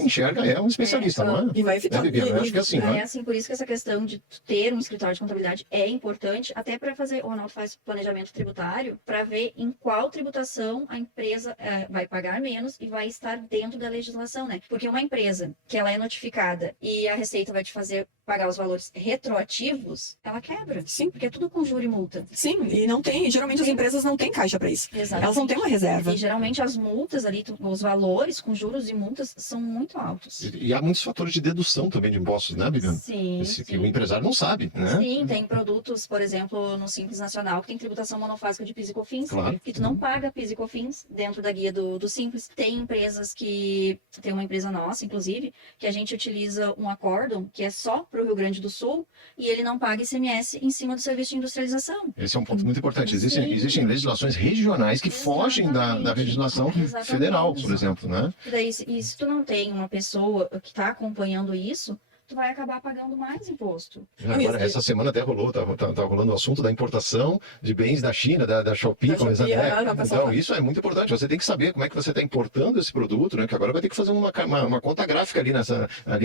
enxerga é um especialista, não é? E vai evitar. Bibiana? Eu acho que é assim, não É é? assim, por isso que essa questão de ter um escritório de contabilidade é importante, até para fazer, o Ronaldo faz planejamento tributário, para ver em qual tributação a empresa vai pagar menos e vai estar dentro da legislação, né? Porque uma empresa que ela é notificada e a Receita vai te fazer pagar os valores retroativos, ela quebra. Sim. Porque é tudo com juro e multa. Sim, e não tem, geralmente as empresas não têm caixa para isso. Exatamente. Elas não têm uma reserva. E geralmente as multas ali, os valores com juros e multas são muito altos. E há muitos fatores de dedução também de impostos, né, Bibiana? Sim, Esse que sim. o empresário não sabe, né? Sim, tem produtos, por exemplo, no Simples Nacional, que tem tributação monofásica de PIS e COFINS, Claro. que tu não paga PIS e COFINS dentro da guia do Simples. Tem empresas que, tem uma empresa nossa, inclusive, que a gente utiliza um acórdão que é só para o Rio Grande do Sul e ele não paga ICMS em cima do serviço de industrialização. Esse é um ponto muito importante. Sim. Existem legislações regionais que fogem da Exatamente. legislação Exatamente. federal, por exemplo, né? E daí, se tu não tem uma pessoa que está acompanhando isso, tu vai acabar pagando mais imposto. Agora, essa semana até rolou, tá rolando o assunto da importação de bens da China, da Shopee, Da como Shopee, exemplo, né? a pessoa Então, fala. isso é muito importante. Você tem que saber como é que você está importando esse produto, né? Que agora vai ter que fazer uma conta gráfica ali,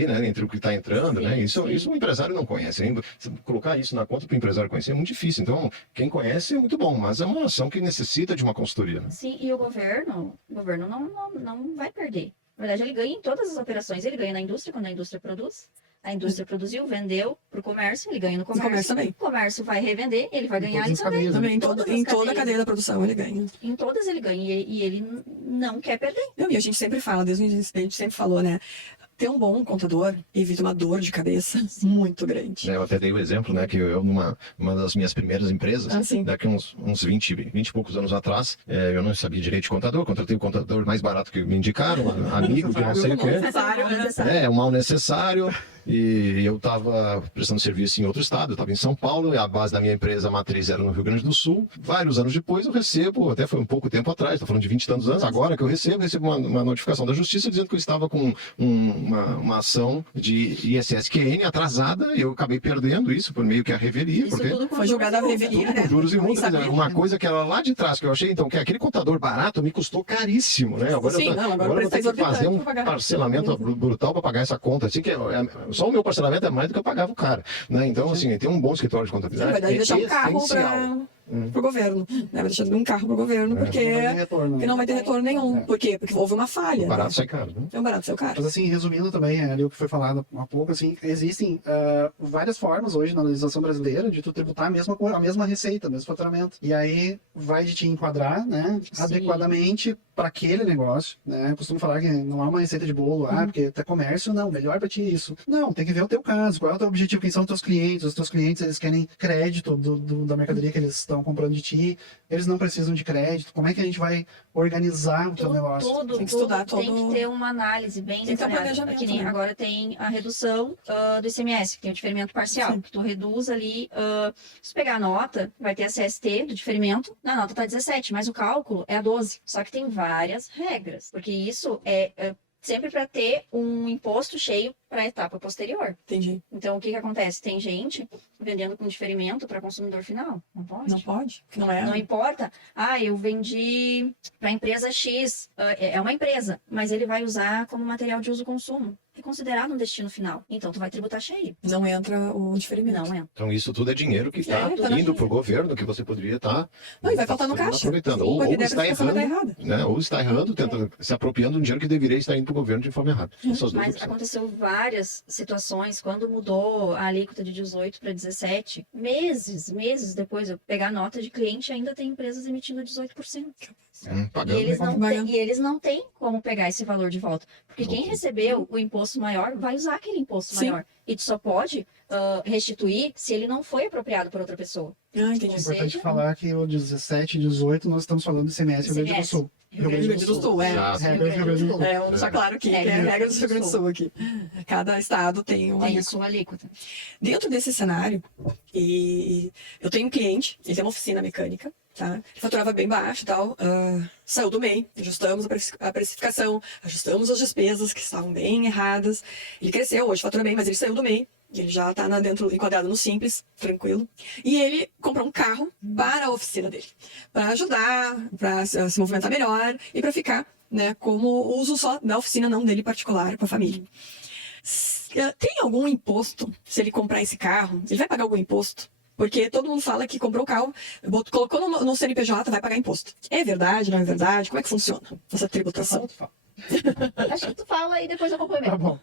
né? Entre o que está entrando, né? Isso o empresário não conhece. Hein? Colocar isso na conta para o empresário conhecer é muito difícil. Então, quem conhece é muito bom, mas é uma ação que necessita de uma consultoria. Né? Sim, e o governo não vai perder. Na verdade, ele ganha em todas as operações. Ele ganha na indústria, quando a indústria produz. A indústria produziu, vendeu para o comércio, ele ganha no comércio. comércio também. O comércio vai revender, ele vai ganhar ali todas as também. cadeias, né? Também, Todas as em toda a cadeias. cadeia da produção ele ganha. Em todas ele ganha. E ele não quer perder. Não, e a gente sempre fala, desde o início, a gente sempre falou, né? Ter um bom contador evita uma dor de cabeça muito grande. Eu até dei o exemplo, né? Que eu, numa das minhas primeiras empresas, Assim. daqui uns 20 e poucos anos atrás, eu não sabia direito de contador, contratei o contador mais barato que me indicaram, amigo, que não sei o quê. Necessário, né? Um mal necessário. E eu estava prestando serviço em outro estado, eu estava em São Paulo, e a base da minha empresa a matriz era no Rio Grande do Sul. Vários anos depois eu recebo, até foi um pouco tempo atrás, estou falando de 20 e tantos anos, agora que eu recebo uma notificação da Justiça dizendo que eu estava com uma ação de ISSQN atrasada, e eu acabei perdendo isso por meio que a revelia, Isso porque tudo com Foi julgada a juros e revelia, multa. né? com juros e Nem multas, sabia. uma coisa que era lá de trás, que eu achei, então, que aquele contador barato me custou caríssimo, né? Agora, Sim, não, agora eu vou precisa ter que exorbitante fazer um pra pagar. parcelamento brutal para pagar essa conta, assim, que só o meu parcelamento é mais do que eu pagava o cara, né? Então, assim, tem um bom escritório de Sim, contabilidade, vai daí deixar um carro essencial. pro governo. Né? Vai deixar um carro pro governo, porque Não vai ter retorno, que não vai ter retorno nenhum. É. Por quê? Porque houve uma falha. O barato Né? sai caro, né? É um barato seu caro. Mas assim, resumindo também, ali o que foi falado há pouco, assim, existem várias formas hoje na legislação brasileira de tu tributar a mesma receita, o mesmo faturamento. E aí vai de te enquadrar, né, Sim. adequadamente para aquele negócio, né? Eu costumo falar que não há uma receita de bolo, porque é comércio, não, melhor para ti isso. Não, tem que ver o teu caso, qual é o teu objetivo, quem são os teus clientes. Os teus clientes, eles querem crédito da mercadoria que eles estão comprando de ti, eles não precisam de crédito. Como é que a gente vai organizar o teu negócio? Tudo, Tem que estudar tem todo- que ter uma análise bem Tem que ter um detalhada. planejamento, Que nem né? agora tem a redução do ICMS, que tem o diferimento parcial, Sim. que tu reduz ali, se pegar a nota, vai ter a CST do diferimento, na nota tá 17, mas o cálculo é a 12. Só que tem várias regras, porque isso é sempre para ter um imposto cheio para a etapa posterior. Entendi. Então, o que acontece? Tem gente vendendo com diferimento para consumidor final. Não pode. Não pode? Que não é. Não importa. Eu vendi para a empresa X. É uma empresa, mas ele vai usar como material de uso e consumo. É considerado um destino final. Então, tu vai tributar cheio. Não entra o diferimento. Não é. Então, isso tudo é dinheiro que está tá na indo para o governo, que você poderia estar Não, e vai faltar no caixa. aproveitando. Sim, Ou porque deve está ficar errando, errada. né? Ou está errando, tentando se apropriando de um dinheiro que deveria estar indo para o governo de forma errada. Essas duas Mas opções. aconteceu várias situações quando mudou a alíquota de 18 para 17. Meses depois, eu pegar nota de cliente, ainda tem empresas emitindo 18%. E Pagando. eles não têm como pegar esse valor de volta. Porque quem recebeu o imposto maior vai usar aquele imposto Sim. maior. E tu só pode restituir se ele não foi apropriado por outra pessoa. Ah, entendi. É importante seja- falar que o 17 e 18 nós estamos falando do ICMS Rio Grande do ICMS. Sul. Rio Rio Grande do Sul, é. Já. Regra do Rio Grande do Sul. É, vamos deixar claro aqui, que é a regra do Rio Grande do Sul aqui. Cada estado tem uma Tem a sua alíquota. Dentro desse cenário, e eu tenho um cliente, ele tem uma oficina mecânica, tá? Ele faturava bem baixo e tal, saiu do MEI, ajustamos a precificação, ajustamos as despesas que estavam bem erradas. Ele cresceu, hoje fatura bem, mas ele saiu do MEI. Ele já está enquadrado no Simples, tranquilo. E ele comprou um carro para a oficina dele, para ajudar, para se movimentar melhor e para ficar, né, como uso só da oficina, não dele particular, para a família. Tem algum imposto se ele comprar esse carro? Ele vai pagar algum imposto? Porque todo mundo fala que comprou o carro, colocou no CNPJ, vai pagar imposto. É verdade, não é verdade? Como é que funciona essa tributação? Acho que tu fala e depois eu complemento. Tá bom.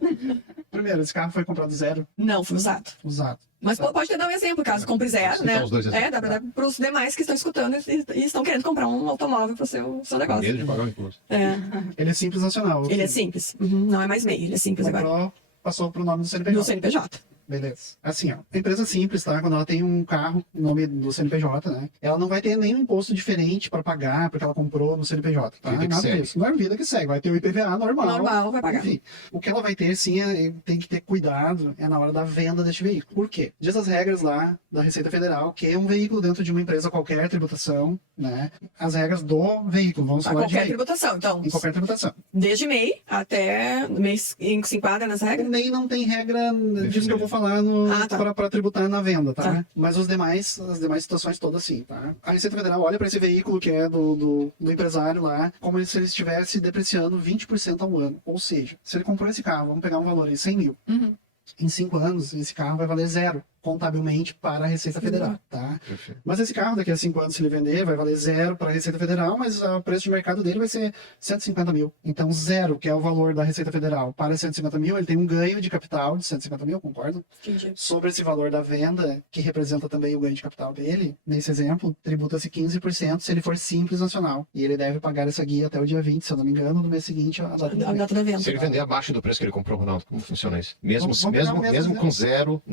Primeiro, esse carro foi comprado zero, Não, foi usado. usado. Mas pode ter dar um exemplo, caso compre zero, Citar né? os dois exemplos. Dá pra dar para os demais que estão escutando e estão querendo comprar um automóvel para o seu negócio. Medo de pagar o imposto. É, Ele é simples nacional. ele é simples. Uhum, não é mais MEI, ele é simples agora. Comprou, passou pro nome do CNPJ. No CNPJ. Beleza. Assim, ó, a empresa simples, tá? Quando ela tem um carro no nome do CNPJ, né? Ela não vai ter nenhum imposto diferente para pagar porque ela comprou no CNPJ, tá? Vida que Nada segue. disso. Não é vida que segue. Vai ter o IPVA normal. Normal, vai pagar. Enfim, o que ela vai ter, sim, tem que ter cuidado na hora da venda deste veículo. Por quê? Diz as regras lá da Receita Federal que é um veículo dentro de uma empresa qualquer tributação, né? As regras do veículo, vamos A falar de qualquer veículo. tributação. Então, Em qualquer tributação. desde MEI até MEI se enquadra nas O regras. MEI não tem regra disso que eu vou falar Ah, tá. para tributar na venda, tá? Tá. Mas as demais situações todas sim, tá? A Receita Federal olha para esse veículo que é do empresário lá, como se ele estivesse depreciando 20% ao ano. Ou seja, se ele comprou esse carro, vamos pegar um valor aí, 100 mil. Uhum. Em 5 anos, esse carro vai valer zero contabilmente para a Receita Federal, tá? Perfeito. Mas esse carro, daqui a 5 anos, se ele vender, vai valer zero para a Receita Federal, mas o preço de mercado dele vai ser 150 mil. Então, zero, que é o valor da Receita Federal, para 150 mil, ele tem um ganho de capital de 150 mil, concordo? Entendi. Sobre esse valor da venda, que representa também o ganho de capital dele, nesse exemplo, tributa-se 15% se ele for simples nacional. E ele deve pagar essa guia até o dia 20, se eu não me engano, no mês seguinte, a data do A data da venda. Se ele vender abaixo do preço que ele comprou, Ronaldo, como funciona isso? Mesmo, Vamos pegar o mesmo mesmo com exemplo. zero,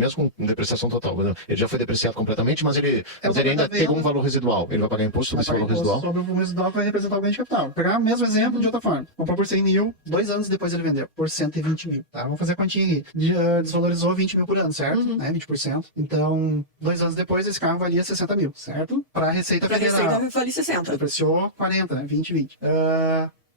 mesmo com depreciação total. Ele já foi depreciado completamente, mas ele o ainda valor da pegou um venda. valor residual. Ele vai pagar imposto sobre Vai esse pagar valor imposto residual. sobre o residual que vai representar o ganho de capital. Vou pegar o mesmo exemplo de outra forma. Comprou por 100 mil, 2 anos depois ele vendeu por 120 mil, tá? Vamos fazer a continha aqui. Desvalorizou 20 mil por ano, certo? Uhum. Né? 20%. Então, 2 anos depois esse carro valia 60 mil, certo? Para a Receita Para Federal. Receita vale 60. Depreciou 40, né? 20.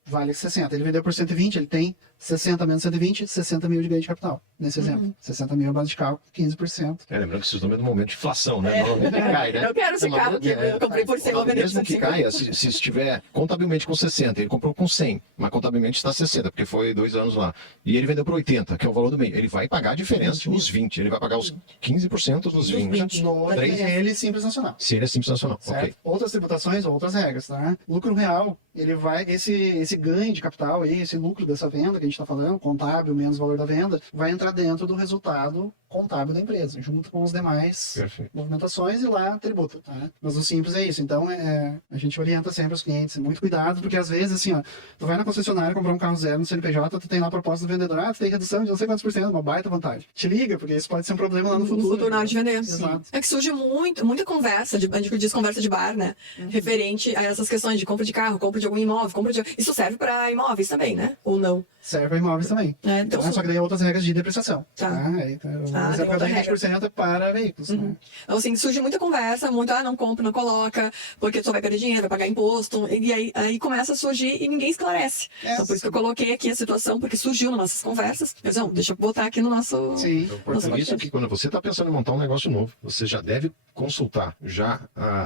Vale 60. Ele vendeu por 120, ele tem 60 menos 120, 60 mil de ganho de capital, nesse exemplo. 60 mil é base de cálculo, 15%. Lembrando que esses números no momento de inflação, né? Normalmente cai, né? Eu quero esse Não, carro, mas- porque eu comprei por 100, vou vender por Mesmo que 150. caia, se estiver contabilmente com 60, ele comprou com 100, mas contabilmente está 60, porque foi 2 anos lá. E ele vendeu por 80, que é o valor do meio. Ele vai pagar a diferença nos 20. Ele vai pagar os 15% dos 20. No Três. ele simples nacional. Se ele é simples nacional. Certo? Ok. Outras tributações, outras regras, tá? Lucro real, ele vai, esse ganho de capital aí, esse lucro dessa venda que a gente está falando, contábil menos valor da venda, vai entrar dentro do resultado contábil da empresa, junto com os demais Perfeito. movimentações e lá tributa, tá? Mas o simples é isso. Então, a gente orienta sempre os clientes, muito cuidado, porque às vezes, assim, ó, tu vai na concessionária comprar um carro zero no CNPJ, tu tem lá a proposta do vendedor, tu tem redução de não sei quantos por cento, uma baita vantagem. Te liga, porque isso pode ser um problema lá no futuro. Na hora de vender. Exato. É que surge muita conversa, a gente diz conversa de bar, né? Referente a essas questões de compra de carro, compra de algum imóvel, Isso serve para imóveis também, né? Ou não? Serve para imóveis também. É, então, Só que daí outras regras de depreciação. Tá. Aí, tem exemplo, outra daí 20% é para veículos. Né? Então, assim, surge muita conversa, não compra, não coloca, porque tu só vai perder dinheiro, vai pagar imposto, e aí começa a surgir e ninguém esclarece. Então, por isso que eu coloquei aqui a situação, porque surgiu nas nossas conversas. Mas, não, deixa eu botar aqui no nosso... Sim. Por isso que quando você está pensando em montar um negócio novo, você já deve consultar já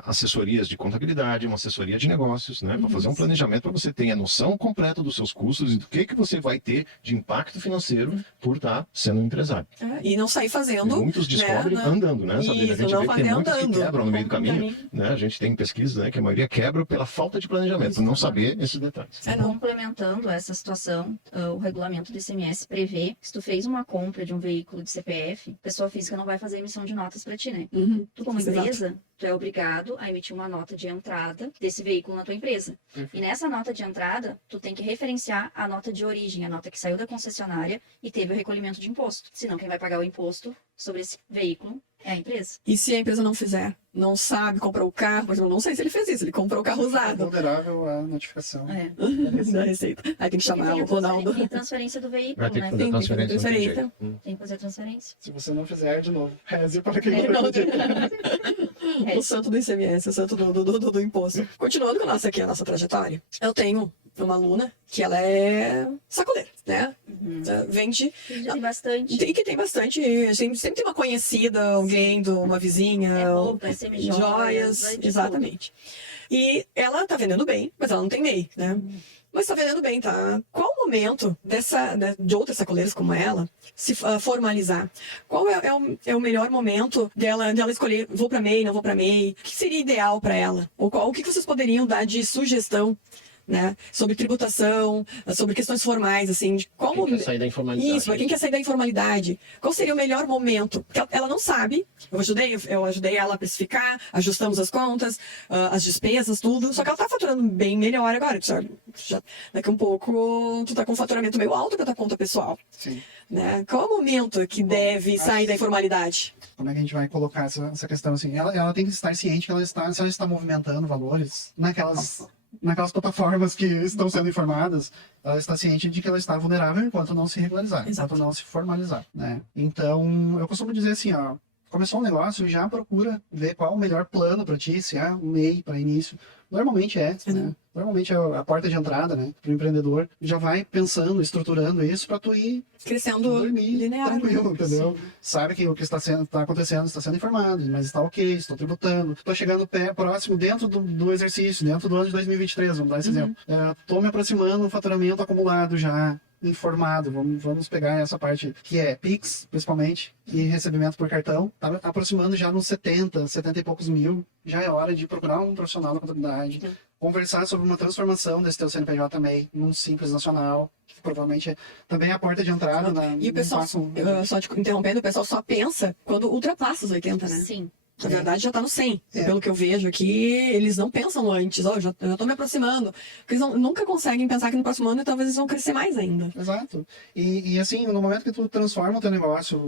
assessorias de contabilidade, uma assessoria de negócios, né? Para fazer um planejamento para você ter a noção completa dos seus custos e do que você vai ter de impacto financeiro por estar sendo um empresário. E não sair fazendo... Muitos descobrem né, andando, né? Sabrina? A Isso, gente não vê que tem fazer muitos que andando. quebram no meio do caminho, né? A gente tem pesquisas, né? Que a maioria quebra pela falta de planejamento, por não saber esses detalhes. Complementando essa situação, o regulamento do ICMS prevê que se tu fez uma compra de um veículo de CPF, pessoa física não vai fazer emissão de notas para ti, né? Tu como Exato. empresa, tu é obrigado a emitir uma nota de entrada desse veículo na tua empresa. E nessa nota de entrada, tu tem que referenciar a nota de origem, a nota que saiu da concessionária e teve o recolhimento de imposto. Senão quem vai pagar o imposto sobre esse veículo é a empresa. E se a empresa não fizer, não sabe, comprou o carro, por exemplo, não sei se ele fez isso, ele comprou o carro usado Vulnerável à notificação. É. da Receita. Aí tem que chamar Tem o Ronaldo. a transferência do veículo, Vai ter que né? fazer Tem que fazer transferência, não tem transferência. jeito. Tem que fazer a transferência. Se você não fizer, de novo, reze para quem Não, não acredita. O santo do ICMS, o santo do imposto. Continuando com a nossa trajetória, eu tenho uma aluna que ela é sacoleira, né? Vende... Já tem bastante. E que tem bastante, a gente sempre tem uma conhecida, alguém, uma vizinha, É roupa, é semi-joias, joias, vai de exatamente. E ela tá vendendo bem, mas ela não tem MEI, né? Mas tá vendendo bem, tá? Qual o momento de outras sacoleiras como ela se formalizar? Qual é o melhor momento dela escolher, vou para MEI, não vou para MEI? O que seria ideal para ela? O que vocês poderiam dar de sugestão né? Sobre tributação, sobre questões formais, assim, de como... Quem quer sair da informalidade. Isso, para quem quer sair da informalidade, qual seria o melhor momento? Porque ela não sabe. Eu ajudei ela a precificar, ajustamos as contas, as despesas, tudo. Só que ela tá faturando bem melhor agora. Daqui um pouco, tu tá com um faturamento meio alto para tua conta pessoal. Sim. Né? Qual é o momento que deve sair da informalidade? Como é que a gente vai colocar essa questão assim? Ela tem que estar ciente que se ela está movimentando valores naquelas plataformas que estão sendo informadas, ela está ciente de que ela está vulnerável enquanto não se regularizar, Exato. enquanto não se formalizar, né? Então, eu costumo dizer assim, ó, começou um negócio, já procura ver qual o melhor plano para ti, se é um MEI para início. Normalmente né? Normalmente é a porta de entrada, né, para o empreendedor. Já vai pensando, estruturando isso para tu ir Crescendo dormir linear. tranquilo, Né? entendeu? Sabe que o que está acontecendo, está sendo informado, mas está ok, estou tributando, estou chegando próximo dentro do exercício, dentro do ano de 2023, vamos dar esse exemplo. Estou me aproximando do faturamento acumulado já, informado, vamos pegar essa parte que é Pix, principalmente, e recebimento por cartão, tá aproximando já nos 70 e poucos mil, já é hora de procurar um profissional da contabilidade, conversar sobre uma transformação desse teu CNPJ também, num Simples Nacional, que provavelmente também é a porta de entrada. E o pessoal, só te interrompendo, o pessoal só pensa quando ultrapassa os 80, né? Sim. Na verdade, já tá no 100. Pelo que eu vejo aqui, eles não pensam antes. Já tô me aproximando. Porque eles nunca conseguem pensar que no próximo ano talvez eles vão crescer mais ainda. Exato. E assim, no momento que tu transforma o teu negócio,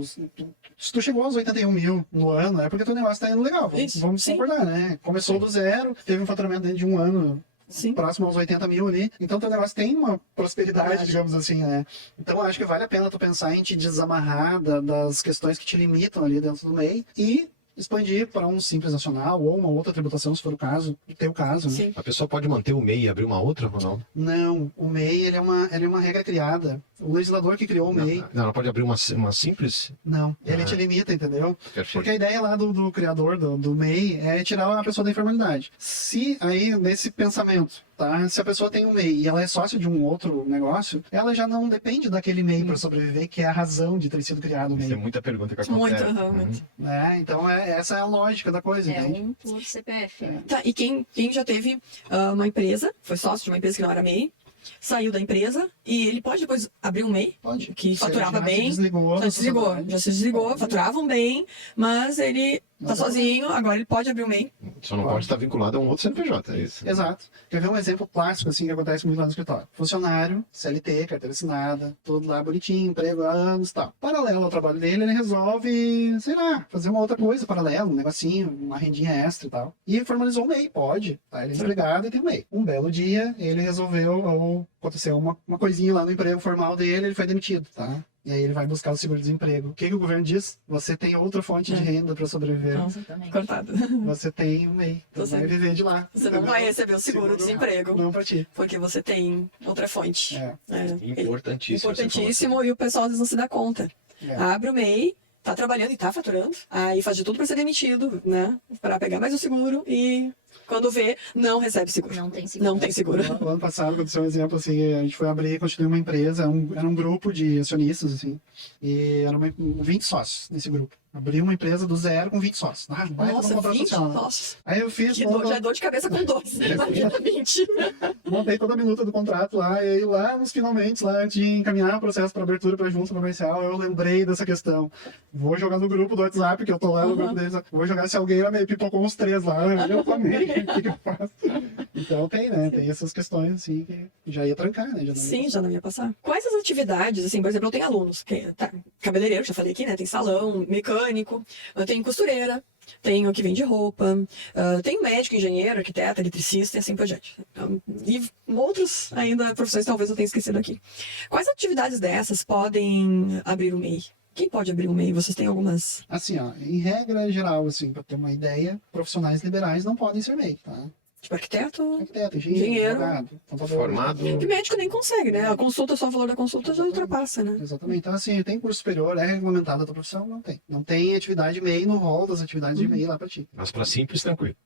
se tu chegou aos 81 mil no ano, é porque teu negócio tá indo legal. Vamos sim. concordar, né? Começou do zero, teve um faturamento dentro de um ano, Sim. próximo aos 80 mil ali. Então, teu negócio tem uma prosperidade, digamos assim, né? Então, eu acho que vale a pena tu pensar em te desamarrar das questões que te limitam ali dentro do MEI e expandir para um Simples Nacional ou uma outra tributação, se for o caso, o teu caso, né? Sim. A pessoa pode manter o MEI e abrir uma outra, Ronaldo? Não, o MEI, ele é uma regra criada. O legislador que criou o MEI... Não, ela pode abrir uma simples? Não, ele te limita, entendeu? Perfeito. Porque a ideia lá do criador do MEI é tirar a pessoa da informalidade. Se aí, nesse pensamento, tá? Se a pessoa tem um MEI e ela é sócio de um outro negócio, ela já não depende daquele MEI para sobreviver, que é a razão de ter sido criado o Isso é MEI. muita pergunta que Muito, acontece. realmente. Então, essa é a lógica da coisa, É entende? um por CPF, né? Tá, e quem já teve uma empresa, foi sócio de uma empresa que não era MEI, saiu da empresa e ele pode depois abrir um MEI, Pode. que Se ele faturava já bem. Já se desligou, faturavam bem, mas ele tá sozinho, agora ele pode abrir um MEI. Só não pode estar vinculado a um outro CNPJ, é isso? Exato. Quer ver um exemplo clássico, assim, que acontece muito lá no escritório? Funcionário, CLT, carteira assinada, tudo lá bonitinho, emprego há anos e tal. Paralelo ao trabalho dele, ele resolve, sei lá, fazer uma outra coisa paralelo, um negocinho, uma rendinha extra e tal. E formalizou o MEI, pode. Tá? Ele é empregado e tem o MEI. Um belo dia, ele resolveu, ou aconteceu uma coisinha lá no emprego formal dele, ele foi demitido, tá? E aí ele vai buscar o seguro-desemprego. O que o governo diz? Você tem outra fonte de renda para sobreviver. Exatamente. Cortado. Você tem um MEI. Você vai viver de lá. Você não vai receber o seguro-desemprego, Não para ti. porque você tem outra fonte. É. Importantíssimo. Importantíssimo, e o pessoal às vezes não se dá conta. É. Abre o MEI, tá trabalhando e tá faturando, aí faz de tudo para ser demitido, né? Para pegar mais o seguro e quando vê, não recebe seguro. Não tem seguro. Não tem seguro. No ano passado aconteceu um exemplo assim, a gente foi abrir e constituir uma empresa, era um grupo de acionistas, assim, e eram 20 sócios nesse grupo. Abri uma empresa do zero com 20 sócios. Ah, vai Nossa, comprar 20? social, né? Nossa, Aí eu fiz, que dor, já é dor de cabeça com 12. Imagina 20. montei toda a minuta do contrato lá, e aí lá nos finalmente, lá de encaminhar o processo para abertura para junta comercial, eu lembrei dessa questão. Vou jogar no grupo do WhatsApp, que eu tô lá no grupo deles, vou jogar se alguém me pipocou uns 3 lá, eu também, o que eu faço? Então tem, né, tem essas questões assim que já ia trancar, né? Já não ia Sim, já não ia passar. Quais as atividades, assim, por exemplo, eu tenho alunos, cabeleireiro, já falei aqui, né? Tem salão, mecânico, eu tenho costureira, tenho que vende roupa, tenho médico, engenheiro, arquiteto, eletricista e assim por diante. E outros ainda profissões talvez eu tenha esquecido aqui. Quais atividades dessas podem abrir o MEI? Quem pode abrir um MEI? Vocês têm algumas? Assim, ó, em regra geral, assim, para ter uma ideia, profissionais liberais não podem ser MEI, tá? Tipo arquiteto? Arquiteto, Engenheiro. advogado, contador. Formado. Que médico nem consegue, né? A consulta, só o valor da consulta já ultrapassa, né? Exatamente. Então, assim, tem curso superior, é regulamentada a tua profissão? Não tem. Não tem atividade MEI no rol das atividades de MEI lá para ti. Mas para simples, tranquilo.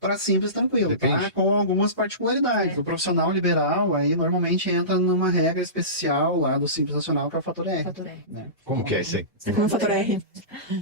Para simples, tranquilo, tá? Depende. Com algumas particularidades. O profissional liberal, aí, normalmente entra numa regra especial lá do Simples Nacional, que é o fator R. Fator R. Né? Como que é isso aí? Como é o fator R?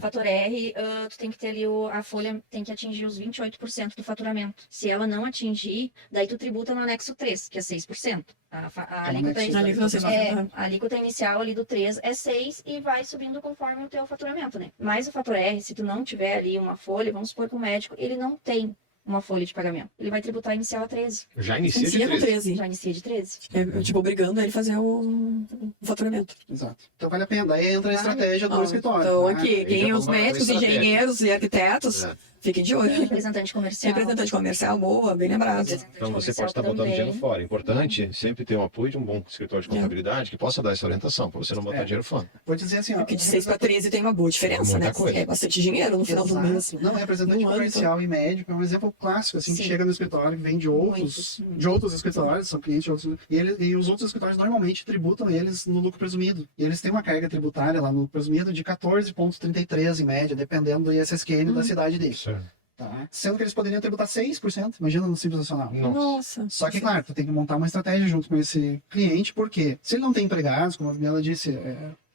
Fator R, tu tem que ter ali a folha tem que atingir os 28% do faturamento. Se ela não atingir, daí tu tributa no anexo 3, que é 6%. A alíquota, anexo, a alíquota inicial ali do 3 é 6 e vai subindo conforme o teu faturamento, né? Mas o fator R, se tu não tiver ali uma folha, vamos supor que o médico, ele não tem uma folha de pagamento. Ele vai tributar inicial a 13. Já inicia de Inicia com 13. 13. Já inicia de 13. Tipo, obrigando ele a fazer o faturamento. Exato. Então vale a pena. Daí entra a estratégia do Ó, escritório. Então, né? aqui, Aí quem já os vamos médicos, fazer estratégia. engenheiros e arquitetos, É. fiquem de olho. Representante comercial. Representante comercial, boa, bem lembrado. Então você pode estar botando dinheiro fora. Importante sempre ter o apoio de um bom escritório de contabilidade que possa dar essa orientação, para você não botar dinheiro fora. Vou dizer assim, ó. Porque de 6 para 13 tem uma boa diferença, Muita né? coisa. É bastante dinheiro no final do mês. Exato. Não, representante No ano, comercial e médico é um exemplo clássico, assim, que Sim. chega no escritório, que vem de outros escritórios, são clientes de outros, e os outros escritórios normalmente tributam eles no lucro presumido. E eles têm uma carga tributária lá no presumido de 14,33 em média, dependendo do ISSQN da cidade deles. Tá? Sendo que eles poderiam tributar 6%, imagina no Simples Nacional. Nossa. Só que, claro, tu tem que montar uma estratégia junto com esse cliente, porque se ele não tem empregados, como a Gabriela disse,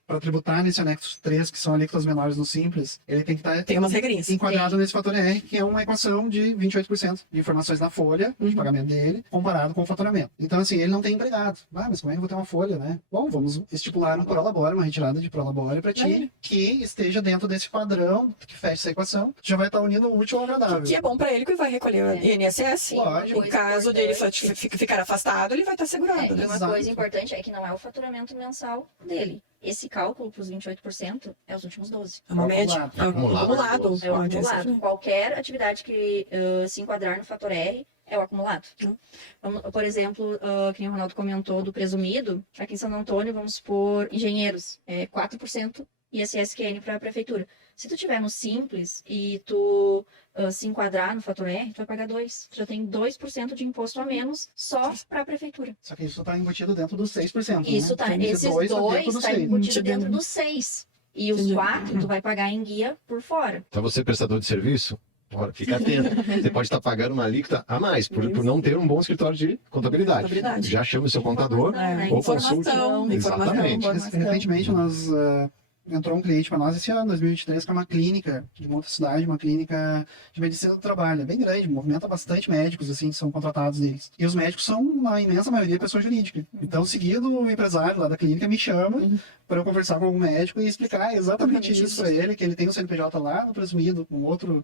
para tributar nesse anexo 3, que são alíquotas menores no Simples, ele tem que estar Tem umas regrinhas. enquadrado nesse fator R, que é uma equação de 28% de informações na folha de pagamento dele, comparado com o faturamento. Então, assim, ele não tem empregado. Ah, mas como é que eu vou ter uma folha, né? Bom, vamos estipular um prolabore, uma retirada de prolabore para ti, que esteja dentro desse padrão, que feche essa equação, já vai estar unindo o útil ao agradável. Que é bom para ele que vai recolher o INSS. Lógico. Em caso dele Importante. ficar afastado, ele vai estar segurado, E né? uma Exato. coisa importante é que não é o faturamento mensal dele. Esse cálculo para os 28% é os últimos 12. É uma média. É Acumulado. acumulado. É o Pode ser. acumulado. Qualquer atividade que se enquadrar no fator R é o acumulado. Por exemplo, que nem o Ronaldo comentou do presumido, aqui em Santo Antônio, vamos supor, engenheiros, 4% ISSQN para a prefeitura. Se tu tiver no Simples e tu se enquadrar no fator R, tu vai pagar 2%. Tu já tem 2% de imposto a menos só para a prefeitura. Só que isso está embutido dentro dos 6%. Isso né? tá, Então, esses dois tá dentro 2 do está 6. embutido Entendi. dentro dos 6. E os Entendi. 4 tu vai pagar em guia por fora. Então você, prestador de serviço, olha, fica atento. Você pode estar pagando uma alíquota a mais por não ter um bom escritório de contabilidade. Contabilidade. Já chama o seu contador. Né? Ou Informação, consulte. Exatamente. informação. Recentemente, nós entrou um cliente para nós esse ano, 2023, que é uma clínica de uma outra cidade, uma clínica de medicina do trabalho. É bem grande, movimenta bastante médicos, assim, que são contratados neles. E os médicos são, na imensa maioria, pessoa jurídica. Então, seguido, o empresário lá da clínica me chama para eu conversar com algum médico e explicar exatamente isso para ele, que ele tem o CNPJ lá no presumido, com outro,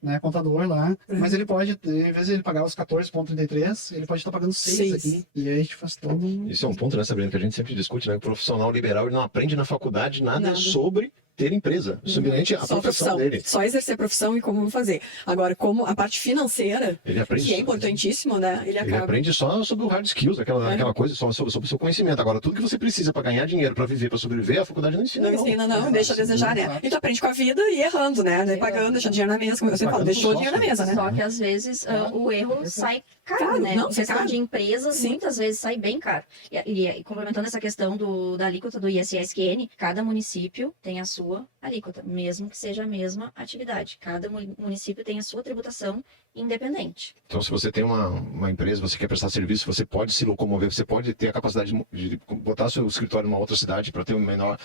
né, contador lá, mas ele pode, em vez de ele pagar os 14,33, ele pode estar pagando 6 aqui. E aí a gente faz todo um... Isso é um ponto, né, Sabrina, que a gente sempre discute, né? O profissional liberal ele não aprende na faculdade nada Nada. sobre ter empresa. Simplesmente a Só profissão dele. Só exercer a profissão e como fazer. Agora, como a parte financeira, Ele aprende que é só- importantíssimo, né? Ele Ele acaba. aprende só sobre o hard skills, aquela coisa, só sobre o seu conhecimento. Agora, tudo que você precisa para ganhar dinheiro, para viver, para sobreviver, a faculdade não ensina. Não ensina, não, Exato. deixa a desejar, né? Exato. E tu aprende com a vida e errando, né? Daí pagando, deixando dinheiro na mesa, como eu sempre falo, Pagando deixou só, dinheiro na mesa, né? Só que às vezes o erro sai caro, Caro, né? não, Em sai questão caro. de empresas, Sim. muitas vezes sai bem caro. E complementando essa questão da alíquota do ISSQN, cada município tem a sua alíquota, mesmo que seja a mesma atividade. Cada município tem a sua tributação independente. Então, se você tem uma empresa, você quer prestar serviço, você pode se locomover, você pode ter a capacidade de botar seu escritório numa outra cidade para ter um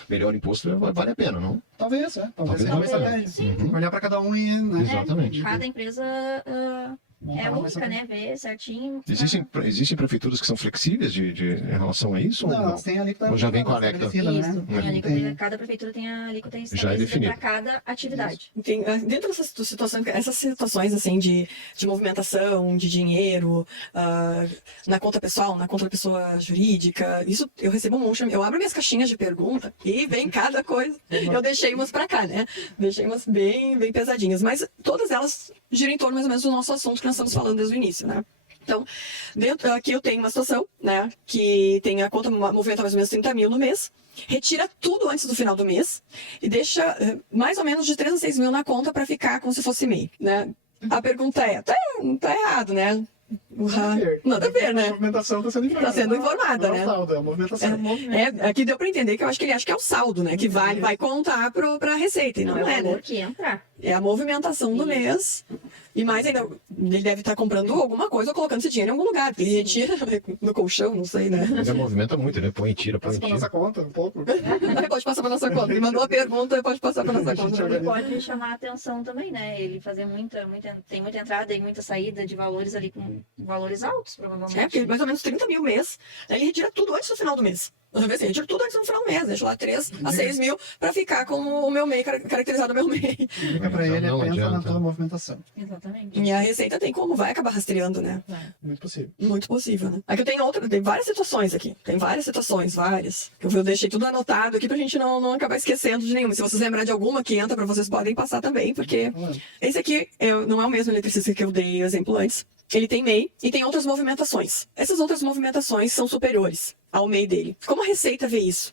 melhor imposto, vale a pena, não? Talvez Talvez seja uma valha a pena. estratégia. Sim. Tem que olhar para cada um e, né, Exatamente. Cada empresa montar é uma única, estratégia. né? Ver certinho. Existem prefeituras que são flexíveis em relação a isso? ou Não, não? elas têm a alíquota Ou já vem com a alíquota? estabelecida, Isso, né? tem a alíquota, Tem. cada prefeitura tem a alíquota Já é estabelecida definido. para cada atividade. Dentro dessas situações, essas situações assim de movimentação, de dinheiro, na conta pessoal, na conta da pessoa jurídica, isso eu recebo um monte. Eu abro minhas caixinhas de pergunta e vem cada coisa. Eu deixei umas pra cá, né? Deixei umas bem pesadinhas, mas todas elas giram em torno mais ou menos do nosso assunto que nós estamos falando desde o início, né? Então, aqui eu tenho uma situação, né, que tem a conta movimenta mais ou menos 30 mil no mês, retira tudo antes do final do mês e deixa mais ou menos de 3 a 6 mil na conta para ficar como se fosse MEI, né? A pergunta é, não tá errado, né? Nada a ver, A né? movimentação está sendo informada. Tá sendo informada, Não é né? o saldo, é a movimentação. Aqui deu para entender que eu acho que ele acha que é o saldo, né? Que vai contar para a receita, e não o é, né? valor que entra. É a movimentação do mês E mais ainda, ele deve estar comprando alguma coisa ou colocando esse dinheiro em algum lugar. Porque ele retira no colchão, não sei, né? Mas movimenta muito, né? Põe e tira, põe Passa e pra tira. nossa conta um pouco. Pode passar para nossa conta. Ele mandou a pergunta, pode passar para nossa conta. Ele pode chamar a atenção também, né? Ele fazer tem muita entrada e muita saída de valores ali com valores altos, provavelmente. Porque mais ou menos 30 mil mês. Aí ele retira tudo antes do final do mês. Ele retira tudo antes do final do mês. Deixa lá 3 a 6 mil para ficar com o meu MEI, caracterizado o meu MEI. Fica pra ele, Não pensa na adianta. tua movimentação. Exatamente. E a Receita tem como, vai acabar rastreando, né? Muito possível. Muito possível, né? Aqui eu tenho tem várias situações aqui. Tem várias situações, várias. Eu deixei tudo anotado aqui pra gente não acabar esquecendo de nenhuma. Se vocês lembrarem de alguma que entra pra vocês, podem passar também, porque esse aqui não é o mesmo eletricista que eu dei exemplo antes. Ele tem MEI e tem outras movimentações. Essas outras movimentações são superiores ao MEI dele. Como a Receita vê isso?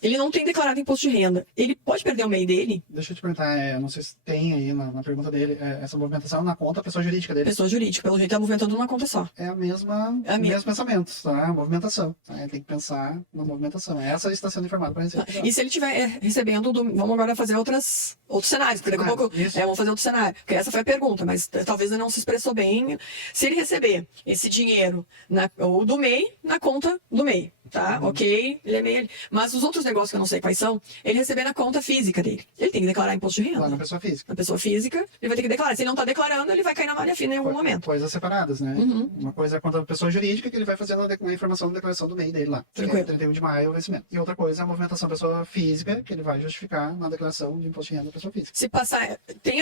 Ele não tem declarado imposto de renda. Ele pode perder o MEI dele? Deixa eu te perguntar, não sei se tem aí na pergunta dele, essa movimentação na conta pessoa jurídica dele. Pessoa jurídica, pelo jeito, tá movimentando numa conta só. É a mesma, É a o mesmo pensamento, tá? A movimentação. Tá? Tem que pensar na movimentação. Essa está sendo informada para a Receita. E se ele estiver recebendo, vamos agora fazer outros cenários, porque daqui a pouco Isso. vamos fazer outro cenário. Porque essa foi a pergunta, mas talvez ele não se expressou bem. Se ele receber esse dinheiro ou do MEI na conta do MEI, tá? Ok, ele é MEI. Mas os outros negócios que eu não sei quais são, ele receber na conta física dele. Ele tem que declarar imposto de renda. Lá na pessoa física. Na pessoa física, ele vai ter que declarar. Se ele não está declarando, ele vai cair na malha fina em algum momento. Coisas separadas, né? Uhum. Uma coisa é a conta da pessoa jurídica, que ele vai fazendo a informação da declaração do MEI dele lá. Tranquilo. 31 de maio é o vencimento. E outra coisa é a movimentação da pessoa física, que ele vai justificar na declaração de imposto de renda da pessoa física. Se passar,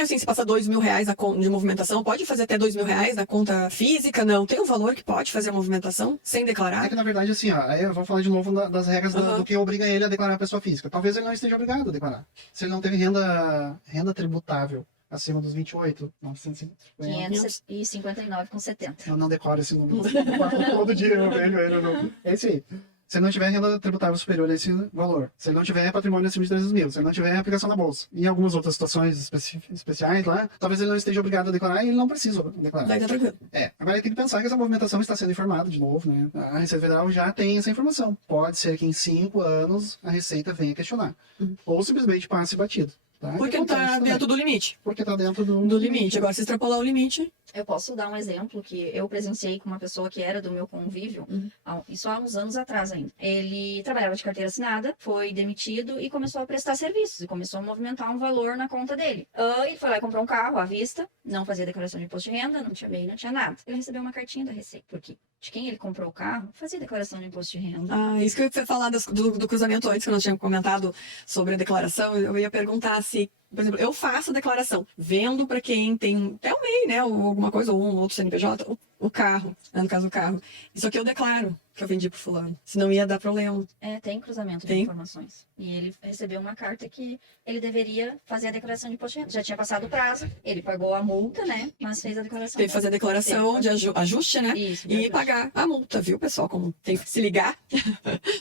se passar R$2.000 de movimentação, pode fazer até R$2.000 na conta física? Não. Tem um valor que pode fazer a movimentação sem declarar? É que, na verdade, assim, ó, aí eu vou falar de novo das regras do que obriga ele a declarar a pessoa física. Talvez ele não esteja obrigado a declarar. Se ele não teve renda tributável acima dos 559,70. Eu não decoro esse número. Todo dia eu vejo ele. É isso aí. Se ele não tiver renda tributável superior a esse valor, se ele não tiver patrimônio acima de 300 mil, se ele não tiver aplicação na bolsa, em algumas outras situações especiais lá, talvez ele não esteja obrigado a declarar e ele não precisa declarar. Daí tá tranquilo. Agora tem que pensar que essa movimentação está sendo informada de novo, né? A Receita Federal já tem essa informação. Pode ser que em 5 anos a Receita venha questionar. Ou simplesmente passe batido. Tá? Porque está dentro do limite. Porque está dentro Do limite. Agora, se extrapolar o limite, Eu posso dar um exemplo que eu presenciei com uma pessoa que era do meu convívio, isso há uns anos atrás ainda. Ele trabalhava de carteira assinada, foi demitido e começou a prestar serviços, e começou a movimentar um valor na conta dele. Ele foi lá e comprou um carro à vista, não fazia declaração de imposto de renda, não tinha MEI, não tinha nada. Ele recebeu uma cartinha da Receita, porque de quem ele comprou o carro, fazia declaração de imposto de renda. isso que eu ia falar do cruzamento antes, que nós tínhamos comentado sobre a declaração, eu ia perguntar se, por exemplo, eu faço a declaração, vendo para quem tem até o MEI, né, ou alguma coisa, ou um outro CNPJ, o carro, né, no caso o carro. Isso aqui eu declaro que eu vendi pro fulano, senão ia dar problema. Tem cruzamento de Tem. informações. E ele recebeu uma carta que ele deveria fazer a declaração de imposto de renda. Já tinha passado o prazo, ele pagou a multa, né, mas fez a declaração. Teve que fazer a declaração de ajuste, né? Isso, de E ajuste. pagar a multa, viu, pessoal? Como tem que se ligar.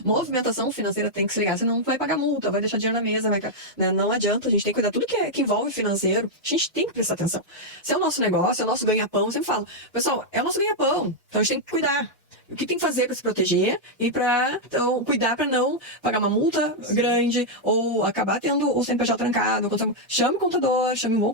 Movimentação financeira tem que se ligar, senão vai pagar multa, vai deixar dinheiro na mesa, né? Não adianta, a gente tem que cuidar. Tudo que envolve financeiro, a gente tem que prestar atenção. Se é o nosso negócio, é o nosso ganha-pão, eu sempre falo, pessoal, é o nosso ganha-pão, então a gente tem que cuidar. O que tem que fazer para se proteger e para cuidar para não pagar uma multa grande ou acabar tendo o CNPJ trancado. Chame o contador, chame um bom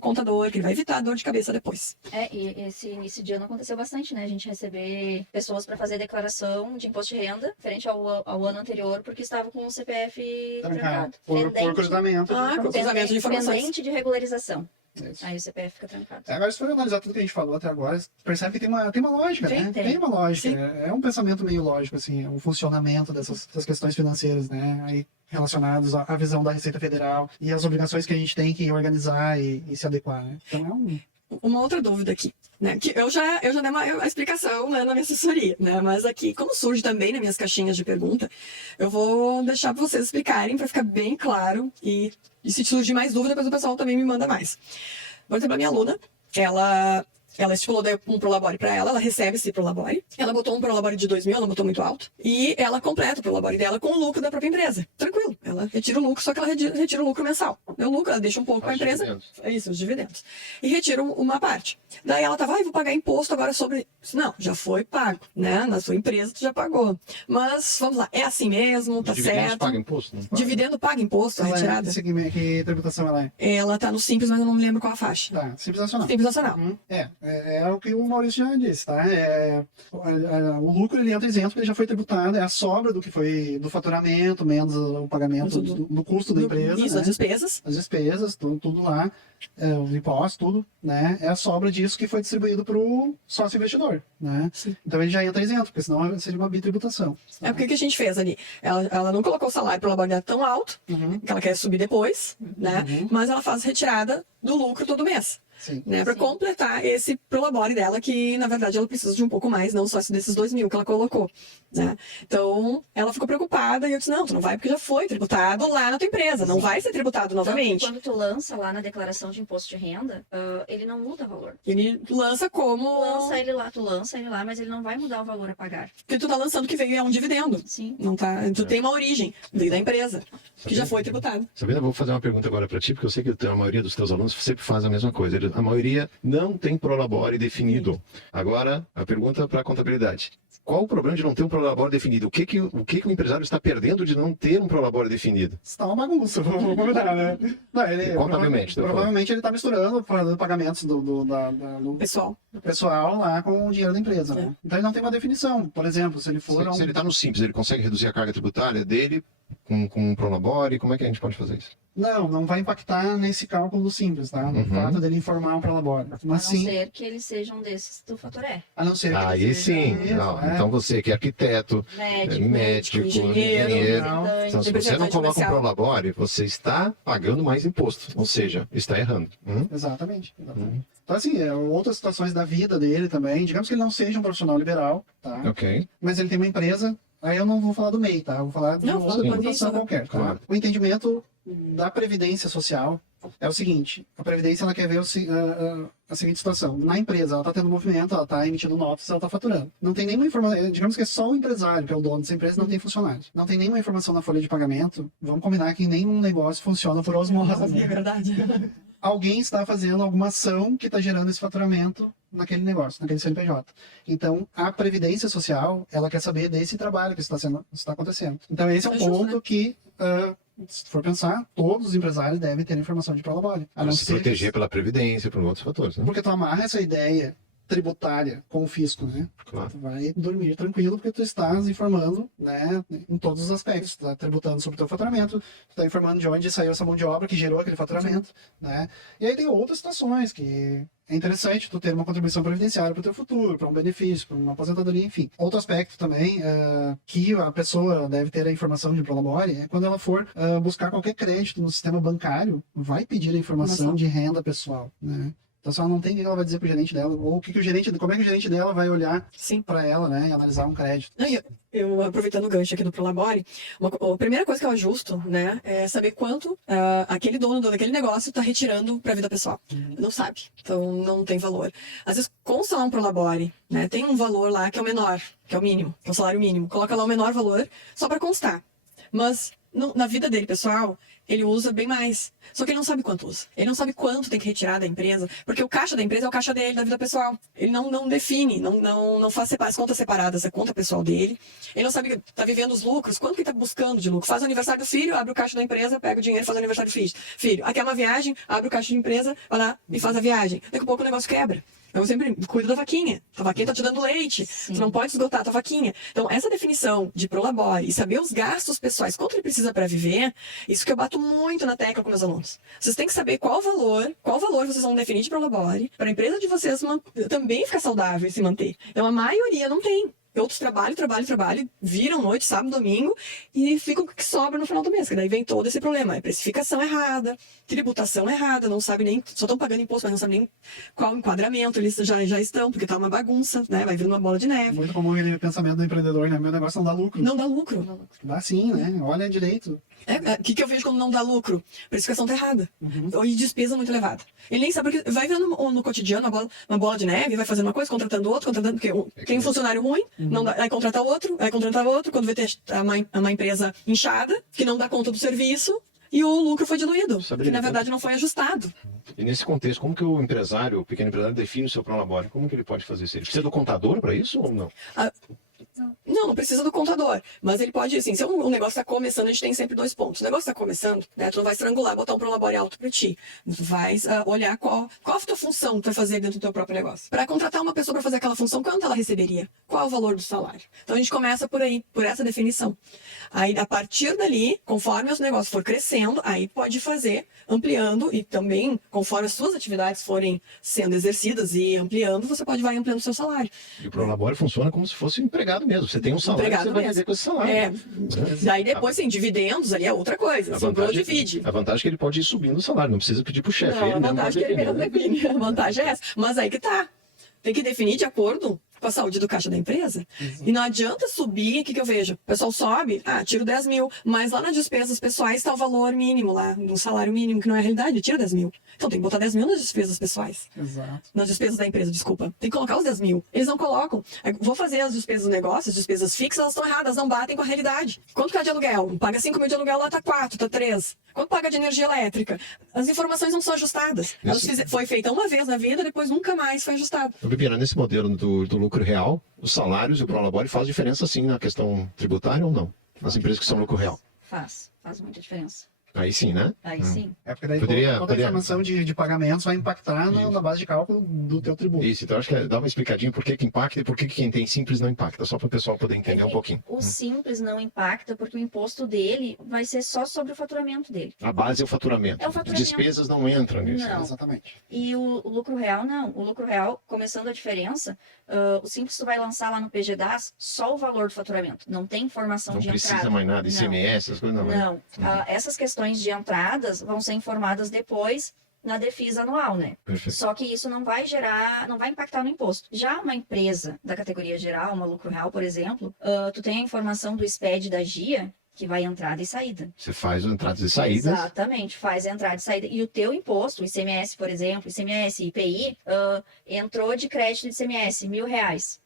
contador, que ele vai evitar dor de cabeça depois. E esse início de ano aconteceu bastante, né? A gente receber pessoas para fazer declaração de imposto de renda, diferente ao ano anterior, porque estava com o CPF trancado. Por cruzamento. Com cruzamento de informações. Pendente de regularização. Isso. Aí o CPF fica trancado. Agora, se for analisar tudo que a gente falou até agora, percebe que tem uma lógica, né? Tem. Tem uma lógica. Sim. É um pensamento meio lógico, assim, o funcionamento dessas questões financeiras, né? Aí, relacionados à visão da Receita Federal e as obrigações que a gente tem que organizar e se adequar, né? Então, é um... Uma outra dúvida aqui, né? Que eu já dei uma explicação, né, na minha assessoria, né? Mas aqui, como surge também nas minhas caixinhas de pergunta, eu vou deixar para vocês explicarem para ficar bem claro e se surgir mais dúvida, depois o pessoal também me manda mais. Por exemplo, a minha aluna, ela estipulou um Prolabore para ela recebe esse Prolabore. Ela botou um Prolabore de 2.000, ela botou muito alto. E ela completa o Prolabore dela com o lucro da própria empresa. Tranquilo. Ela retira o lucro, só que ela retira o lucro mensal. O lucro, ela deixa um pouco para a empresa. Dividendos. É isso, os dividendos. E retira uma parte. Daí ela tava, vou pagar imposto agora sobre... Não, já foi pago, né? Na sua empresa tu já pagou. Mas, vamos lá, é assim mesmo, tá Dividendos certo. paga imposto? Não paga? Dividendo paga imposto, a retirada? Que tributação ela é? Ela tá no Simples, mas eu não me lembro qual a faixa. Tá, Simples Nacional. Simples Nacional. É o que o Maurício já disse, tá? O lucro ele entra isento porque ele já foi tributado, é a sobra do que foi do faturamento, menos o pagamento do custo da empresa. Isso, né? as despesas. As despesas, tudo lá, os impostos, tudo, né? É a sobra disso que foi distribuído para o sócio investidor, né? Sim. Então ele já entra isento, porque senão seria uma bitributação. É porque o que a gente fez ali? Ela não colocou o salário para ela tão alto, Uhum. que ela quer subir depois, né? Uhum. Mas ela faz retirada do lucro todo mês. Sim. Né, para Sim. completar esse prolabore dela, que na verdade ela precisa de um pouco mais, não só desses 2.000 que ela colocou, né? Então ela ficou preocupada e eu disse, não, tu não vai porque já foi tributado lá na tua empresa, não vai ser tributado Tanto que novamente. quando tu lança lá na declaração de imposto de renda, ele não muda o valor. Ele lança como... Tu lança ele lá, mas ele não vai mudar o valor a pagar. Porque tu tá lançando que veio é um dividendo. Sim. Não tá, tu tem uma origem, veio da empresa, que já foi tributado. Sabrina, eu vou fazer uma pergunta agora para ti, porque eu sei que a maioria dos teus alunos sempre faz a mesma coisa. A maioria não tem prolabore definido. Agora, a pergunta para a contabilidade. Qual o problema de não ter um prolabore definido? O que o empresário está perdendo de não ter um prolabore definido? Está uma bagunça, vamos combinar, né? Não, Contabilmente, provavelmente ele está misturando, fazendo pagamentos do Pessoal, pessoal lá com o dinheiro da empresa, né? Então ele não tem uma definição. Por exemplo, se ele for... Se ele está no Simples, ele consegue reduzir a carga tributária dele com um prolabore? Como é que a gente pode fazer isso? Não vai impactar nesse cálculo simples, tá? No fato dele informar um prolabore. A Mas não sim, ser que eles sejam desses do Fatoré. a não ser que Aí ele sim. seja Não, isso, né? então você que é arquiteto, médico, engenheiro, engenheiro. Então, se você não representante coloca um comercial. prolabore, você está pagando mais imposto. Ou seja, está errando. Exatamente. Então, assim, outras situações da vida dele também. Digamos que ele não seja um profissional liberal, tá? Ok. Mas ele tem uma empresa. Aí eu não vou falar do MEI, tá? Eu vou falar de Não, outra fala do tributação MEI, qualquer, tá? claro. O entendimento da Previdência Social é o seguinte. A Previdência, ela quer ver a seguinte situação. Na empresa, ela está tendo movimento, ela está emitindo notas, ela está faturando. Não tem nenhuma informação, digamos que é só o empresário, que é o dono dessa empresa, não tem funcionários. Não tem nenhuma informação na folha de pagamento. Vamos combinar que nenhum negócio funciona por osmose. é verdade. Alguém está fazendo alguma ação que está gerando esse faturamento naquele negócio, naquele CNPJ. Então, a Previdência Social, ela quer saber desse trabalho que está acontecendo. Então, esse é um É justo, ponto né? que, se for pensar, todos os empresários devem ter informação de prolabore. A Para não se ser proteger pela Previdência, por outros fatores, né? porque tu amarra essa ideia tributária com o fisco, né? Claro. Tu vai dormir tranquilo porque tu estás informando, né, em todos os aspectos. Tu está tributando sobre o teu faturamento, tu está informando de onde saiu essa mão de obra que gerou aquele faturamento, né? E aí tem outras situações que é interessante tu ter uma contribuição previdenciária para o teu futuro, para um benefício, para uma aposentadoria, enfim. Outro aspecto também que a pessoa deve ter a informação de prolabore é quando ela for buscar qualquer crédito no sistema bancário, vai pedir a informação de renda pessoal, né? Então, se ela não tem, o que ela vai dizer pro gerente dela? Ou como é que o gerente dela vai olhar Sim. para ela, né? E analisar um crédito. Não, eu aproveitando o gancho aqui do Prolabore, a primeira coisa que eu ajusto, né, é saber quanto aquele dono daquele negócio está retirando para a vida pessoal. Não sabe, então não tem valor. Às vezes, consta lá um Prolabore, né, tem um valor lá que é o menor, que é o mínimo, que é o salário mínimo. Coloca lá o menor valor só para constar. Mas na vida dele, pessoal, ele usa bem mais. Só que ele não sabe quanto usa. Ele não sabe quanto tem que retirar da empresa, porque o caixa da empresa é o caixa dele, da vida pessoal. Ele não define, não faz as contas separadas, a conta pessoal dele. Ele não sabe, tá vivendo os lucros, quanto que ele tá buscando de lucro. Faz o aniversário do filho, abre o caixa da empresa, pega o dinheiro e faz o aniversário do filho. Aqui é uma viagem, abre o caixa de empresa, vai lá e faz a viagem. Daqui a pouco o negócio quebra. Eu sempre cuido da vaquinha. A vaquinha tá te dando leite. Sim. Tu não pode esgotar a tua vaquinha. Então, essa definição de prolabore e saber os gastos pessoais, quanto ele precisa para viver, isso que eu bato muito na tecla com meus alunos. Vocês têm que saber qual valor vocês vão definir de prolabore para a empresa de vocês também ficar saudável e se manter. Então, a maioria não tem. Outros trabalham, viram noite, sábado, domingo e ficam com o que sobra no final do mês. Que daí vem todo esse problema. É precificação errada, tributação errada, não sabe nem, só estão pagando imposto, mas não sabem nem qual enquadramento eles já estão, porque tá uma bagunça, né? Vai vindo uma bola de É neve. muito comum aquele pensamento do empreendedor, né? Meu negócio não dá lucro. Não dá lucro. Dá sim, né? Olha direito. O que eu vejo quando não dá lucro? Precificação tá errada. Uhum. E despesa muito elevada. Ele nem sabe, porque vai vendo no cotidiano uma bola de neve, vai fazendo uma coisa, contratando outro, porque tem um funcionário ruim, não dá, aí contrata outro, quando vê ter uma empresa inchada, que não dá conta do serviço, e o lucro foi diluído, Saberia que na tanto. verdade não foi ajustado. E nesse contexto, como que o empresário, o pequeno empresário, define o seu prolabore? Como que ele pode fazer isso? Ele precisa do contador para isso ou não? Não precisa do contador. Mas ele pode, assim, se um negócio está começando, a gente tem sempre 2 pontos. O negócio está começando, né? Tu não vai estrangular, botar um prolabore alto para ti. Tu vais olhar qual a tua função que tu vai fazer dentro do teu próprio negócio. Para contratar uma pessoa para fazer aquela função, quanto ela receberia? Qual é o valor do salário? Então a gente começa por aí, por essa definição. Aí, a partir dali, conforme os negócios for crescendo, aí pode fazer, ampliando e também, conforme as suas atividades forem sendo exercidas e ampliando, você vai ampliando o seu salário. E o prolabore funciona como se fosse um empregado mesmo. Você tem um salário, Empregado você vai mesmo. viver com esse salário. É, daí depois, sim, dividendos ali é outra coisa. Sobrou, divide. A vantagem é que ele pode ir subindo o salário, não precisa pedir pro chefe. Não, a ele mesmo vantagem pode é que ele definir, mesmo né? define. A vantagem é essa. Mas aí que tá. Tem que definir de acordo com a saúde do caixa da empresa. E não adianta subir, o que eu vejo? O pessoal sobe, tiro 10 mil, mas lá nas despesas pessoais está o valor mínimo lá, no salário mínimo, que não é a realidade, tira 10 mil. Então tem que botar 10 mil nas despesas pessoais. Exato. Nas despesas da empresa, desculpa. Tem que colocar os 10 mil. Eles não colocam. Vou fazer as despesas do negócio, as despesas fixas, elas estão erradas, não batem com a realidade. Quanto que é de aluguel? Paga 5 mil de aluguel, lá tá 4, tá 3. Quanto paga de energia elétrica? As informações não são ajustadas. Foi feita uma vez na vida, depois nunca mais foi ajustado. Bibiana, nesse modelo do lucro real, os salários e o prolabore faz diferença sim na questão tributária ou não? Nas empresas que são lucro real. Faz muita diferença. Aí sim, né? Aí sim. É porque daí Poderia- toda a informação de pagamentos vai impactar Isso. na base de cálculo do teu tributo. Isso, então acho que dá uma explicadinha por que impacta e por que quem tem simples não impacta, só para o pessoal poder entender um pouquinho. O simples não impacta porque o imposto dele vai ser só sobre o faturamento dele. A base é o faturamento. É o faturamento. Despesas não entram nisso. Não. Exatamente. E o lucro real, não. O lucro real, começando a diferença, o simples tu vai lançar lá no PGDAS só o valor do faturamento. Não tem informação Não de precisa entrada. mais nada, Não. ICMS, essas coisas não. né? Não. Essas questões de entradas vão ser informadas depois na DEFIS anual, né? Perfeito. Só que isso não vai impactar no imposto. Já uma empresa da categoria geral, uma lucro real, por exemplo, tu tem a informação do SPED da GIA, que vai entrada e saída. Você faz entradas e saídas. Exatamente, faz a entrada e saída. E o teu imposto, o ICMS, por exemplo, ICMS, IPI, entrou de crédito de ICMS, R$1.000.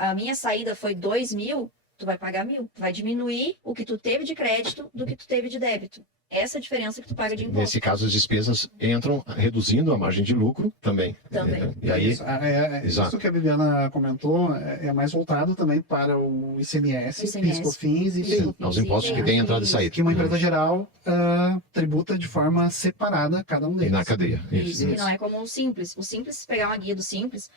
A minha saída foi 2.000, tu vai pagar 1.000. Tu vai diminuir o que tu teve de crédito do que tu teve de débito. Essa é a diferença que tu paga de imposto. Nesse caso, as despesas entram reduzindo a margem de lucro também. Também. E aí, Isso exato. que a Bibiana comentou é mais voltado também para o ICMS, ICMS. PIS/COFINS e Sim. IPI. Aos impostos que têm entrada e saída. Que uma empresa geral tributa de forma separada cada um E deles. na cadeia. Isso, que não é como o Simples. O Simples, se pegar uma guia do Simples,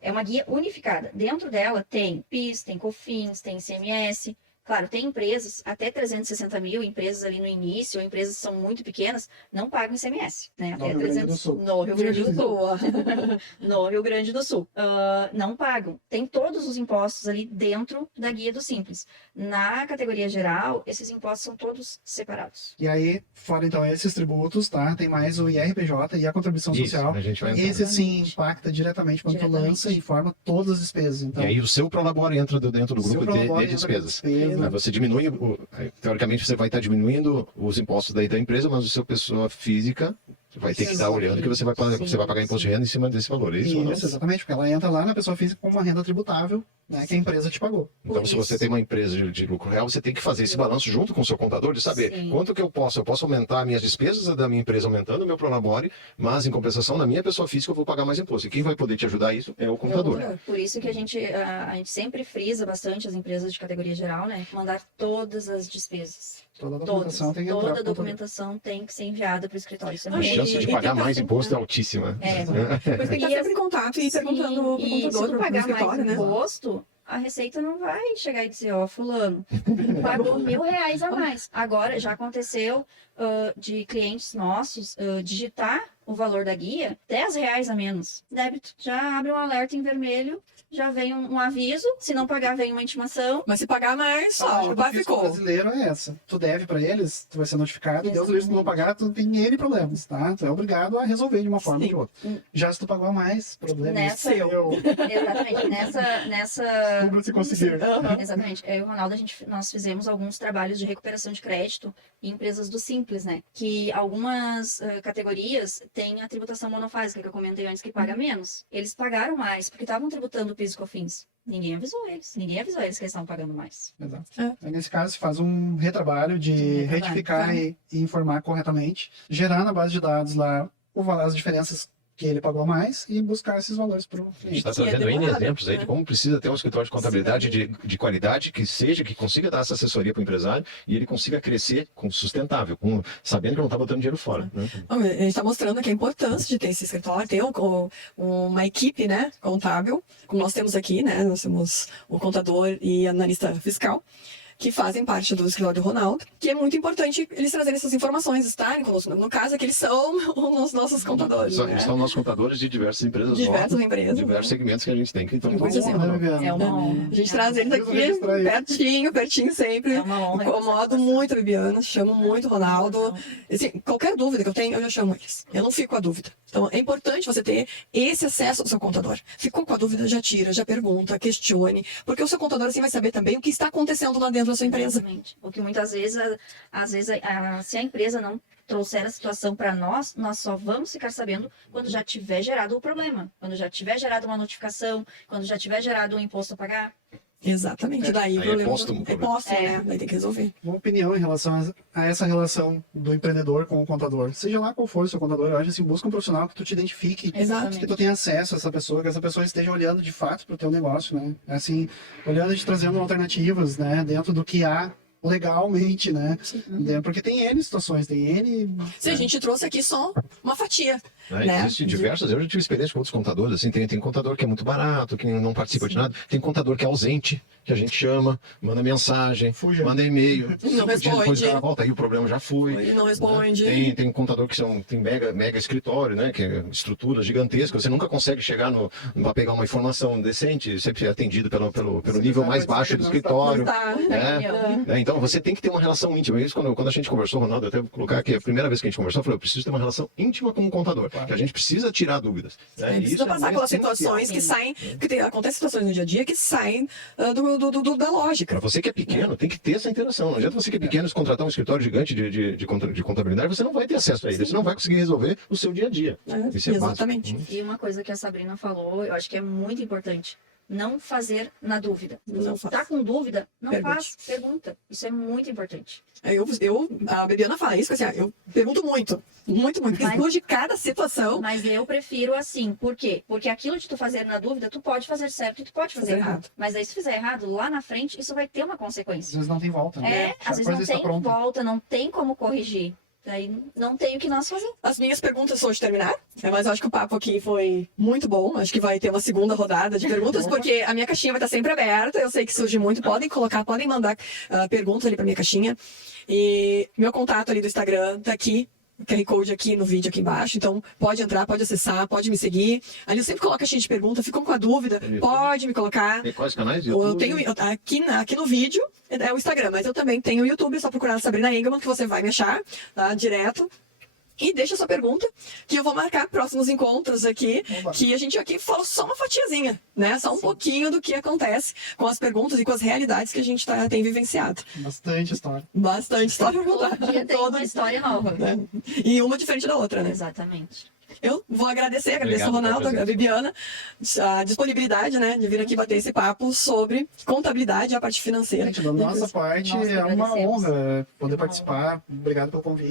é uma guia unificada. Dentro dela tem PIS, tem COFINS, tem ICMS. Claro, tem empresas, até 360 mil, empresas ali no início, ou empresas que são muito pequenas, não pagam ICMS. Né? No Até Rio Grande do Sul. No Rio Grande do Sul. No Rio Grande do Sul. Não pagam. Tem todos os impostos ali dentro da guia do Simples. Na categoria geral, esses impostos são todos separados. E aí, fora então esses tributos, tá? Tem mais o IRPJ e a contribuição Isso, social. a gente vai entrar. Esse sim Exatamente. impacta diretamente quando tu Diretamente. lança e forma todas as despesas. Então, E aí o seu prolabore entra dentro do seu grupo prolabore de entra com despesas. despesa. Aí você diminui, teoricamente você vai estar diminuindo os impostos da empresa, mas o seu pessoa física vai ter que estar olhando que você vai pagar imposto de renda em cima desse valor. É isso ou não? Isso, exatamente, porque ela entra lá na pessoa física com uma renda tributável, né, que a empresa te pagou. Então, Por se você isso. tem uma empresa de lucro real, você tem que fazer esse balanço junto com o seu contador de saber Sim. quanto que eu posso. Eu posso aumentar minhas despesas da minha empresa aumentando o meu prolabore, mas em compensação, na minha pessoa física eu vou pagar mais imposto. E quem vai poder te ajudar isso é o contador. Por isso que a gente sempre frisa bastante as empresas de categoria geral, né? Mandar todas as despesas. Toda a Todas. documentação tem que entrar. Toda a pro contador. documentação tem que ser enviada para o escritório. Isso é A muito chance de E pagar tentar mais sempre, imposto é né? altíssima. É. Por isso tem que estar E sempre em contato e perguntando pro e se contador, tu pro pagar escritório, mais né? imposto, a Receita não vai chegar e dizer, ó, fulano, pagou R$1.000 a mais. Agora, já aconteceu de clientes nossos digitar o valor da guia, R$10 a menos. Débito, já abre um alerta em vermelho, já vem um aviso, se não pagar vem uma intimação. Mas se pagar mais, A só, lógica o do pai fisco ficou. brasileiro é essa. Tu deve pra eles, tu vai ser notificado, e Deus livre, se tu não pagar, tu tem N problemas, tá? Tu é obrigado a resolver de uma forma ou de Sim. outra. Já se tu pagar mais, problema é Nessa- seu. Exatamente, nessa Como se conseguir. Exatamente. Eu e o Ronaldo, nós fizemos alguns trabalhos de recuperação de crédito em empresas do Simples, né? Que algumas categorias têm a tributação monofásica, que eu comentei antes, que paga menos. Eles pagaram mais, porque estavam tributando o PIS e COFINS. Ninguém avisou eles. Ninguém avisou eles que eles estavam pagando mais. Exato. É. Aí, nesse caso, se faz um retrabalho de retrabalho, retificar tá. e informar corretamente, gerar na base de dados lá as diferenças que ele pagou mais e buscar esses valores para o A gente cliente. está Que é trazendo N demorado, exemplos aí de né? como precisa ter um escritório de contabilidade de qualidade que consiga dar essa assessoria para o empresário e ele consiga crescer sustentável, sabendo que não está botando dinheiro fora. Né? Bom, a gente está mostrando aqui a importância de ter esse escritório, ter uma equipe, né, contábil, como nós temos aqui, né, nós temos o contador e analista fiscal, que fazem parte do escritório do Ronaldo, que é muito importante eles trazerem essas informações, estarem conosco. No caso, é que eles são os nossos contadores, né? São nossos contadores de diversas empresas Diversas novas, empresas, diversos segmentos que a gente tem. Então, Tem coisa assim, Né, Viviane? É uma honra. A gente traz eles aqui registrar isso. pertinho sempre. É uma honra. Incomodo muito a Bibiana, chamo muito o Ronaldo. Assim, qualquer dúvida que eu tenho, eu já chamo eles. Eu não fico com a dúvida. Então, é importante você ter esse acesso ao seu contador. Ficou com a dúvida, já tira, já pergunta, questione. Porque o seu contador assim vai saber também o que está acontecendo lá dentro da sua empresa. Exatamente. Porque muitas vezes, se a empresa não trouxer a situação para nós só vamos ficar sabendo quando já tiver gerado o problema, quando já tiver gerado uma notificação, quando já tiver gerado um imposto a pagar. Exatamente. Daí Aí o é problema posto o problema. né? Daí tem que resolver. Uma opinião em relação a essa relação do empreendedor com o contador. Seja lá qual for o seu contador, eu acho assim, busca um profissional que tu te identifique, Exato. que tu tenha acesso a essa pessoa, que essa pessoa esteja olhando de fato para o teu negócio, né? Assim, olhando e te trazendo alternativas, né? Dentro do que há legalmente, né? Porque tem N situações, tem N... Se a gente trouxe aqui só uma fatia. Né? Né? Existem diversas, eu já tive experiência com outros contadores, assim, tem contador que é muito barato, que não participa de nada, tem contador que é ausente, que a gente chama, manda mensagem, Fuja. manda e-mail, Não 5 dias depois responde. o cara volta, aí o problema já foi. Ele não responde. Tem contador que tem mega escritório, né? Que é estrutura gigantesca. Você nunca consegue chegar para pegar uma informação decente, sempre é atendido pelo nível mais baixo do escritório. Tá. Então você tem que ter uma relação íntima. Isso quando a gente conversou, Ronaldo, eu até vou colocar aqui, a primeira vez que a gente conversou, eu falei, eu preciso ter uma relação íntima com o contador. Que a gente precisa tirar dúvidas. Né? A gente precisa passar mais pelas essencial. situações que saem, porque acontecem situações no dia a dia que saem da lógica. Para você que é pequeno, tem que ter essa interação. Não adianta você que é pequeno se contratar um escritório gigante de contabilidade, você não vai ter acesso a ele, você não vai conseguir resolver o seu dia a dia. Isso é Exatamente. básico. E uma coisa que a Sabrina falou, eu acho que é muito importante. Não fazer na dúvida. Não Se tá faz. com dúvida, não Pergunte. faz, pergunta. Isso é muito importante. A Bibiana fala isso, assim, eu pergunto muito, porque Mas- surge cada situação. Mas eu prefiro assim. Por quê? Porque aquilo de tu fazer na dúvida, tu pode fazer certo e tu pode fazer Fazer errado. errado. Mas aí se fizer errado, lá na frente, isso vai ter uma Às consequência. vezes não tem volta, né? É, Já às vezes a não coisa está tem pronta. volta, não tem como corrigir. Daí não tem o que nós fazer. As minhas perguntas hoje terminaram, mas eu acho que o papo aqui foi muito bom. Acho que vai ter uma segunda rodada de perguntas, porque a minha caixinha vai estar sempre aberta. Eu sei que surge muito. Podem mandar perguntas ali para minha caixinha. E meu contato ali do Instagram tá aqui. O QR Code aqui no vídeo aqui embaixo, então pode entrar, pode acessar, pode me seguir. Ali eu sempre coloco a caixinha de pergunta, ficam com a dúvida, pode me colocar. Tem quais canais? Eu tenho aqui no vídeo é o Instagram, mas eu também tenho o YouTube, é só procurar Sabrina Engelmann que você vai me achar tá, direto. E deixa sua pergunta, que eu vou marcar próximos encontros aqui, Oba. que a gente aqui fala só uma fatiazinha, né? Só um pouquinho do que acontece com as perguntas e com as realidades que a gente tem vivenciado. Bastante história. Bastante história pra contar. Todo dia tem uma história nova. Né? E uma diferente da outra, né? Exatamente. Eu vou agradeço Obrigado ao Ronaldo, pela a Bibiana, a disponibilidade, né, de vir aqui bater esse papo sobre contabilidade e a parte financeira. Gente, da nossa parte, Nós é uma agradecemos. honra poder participar. Obrigado pelo convite.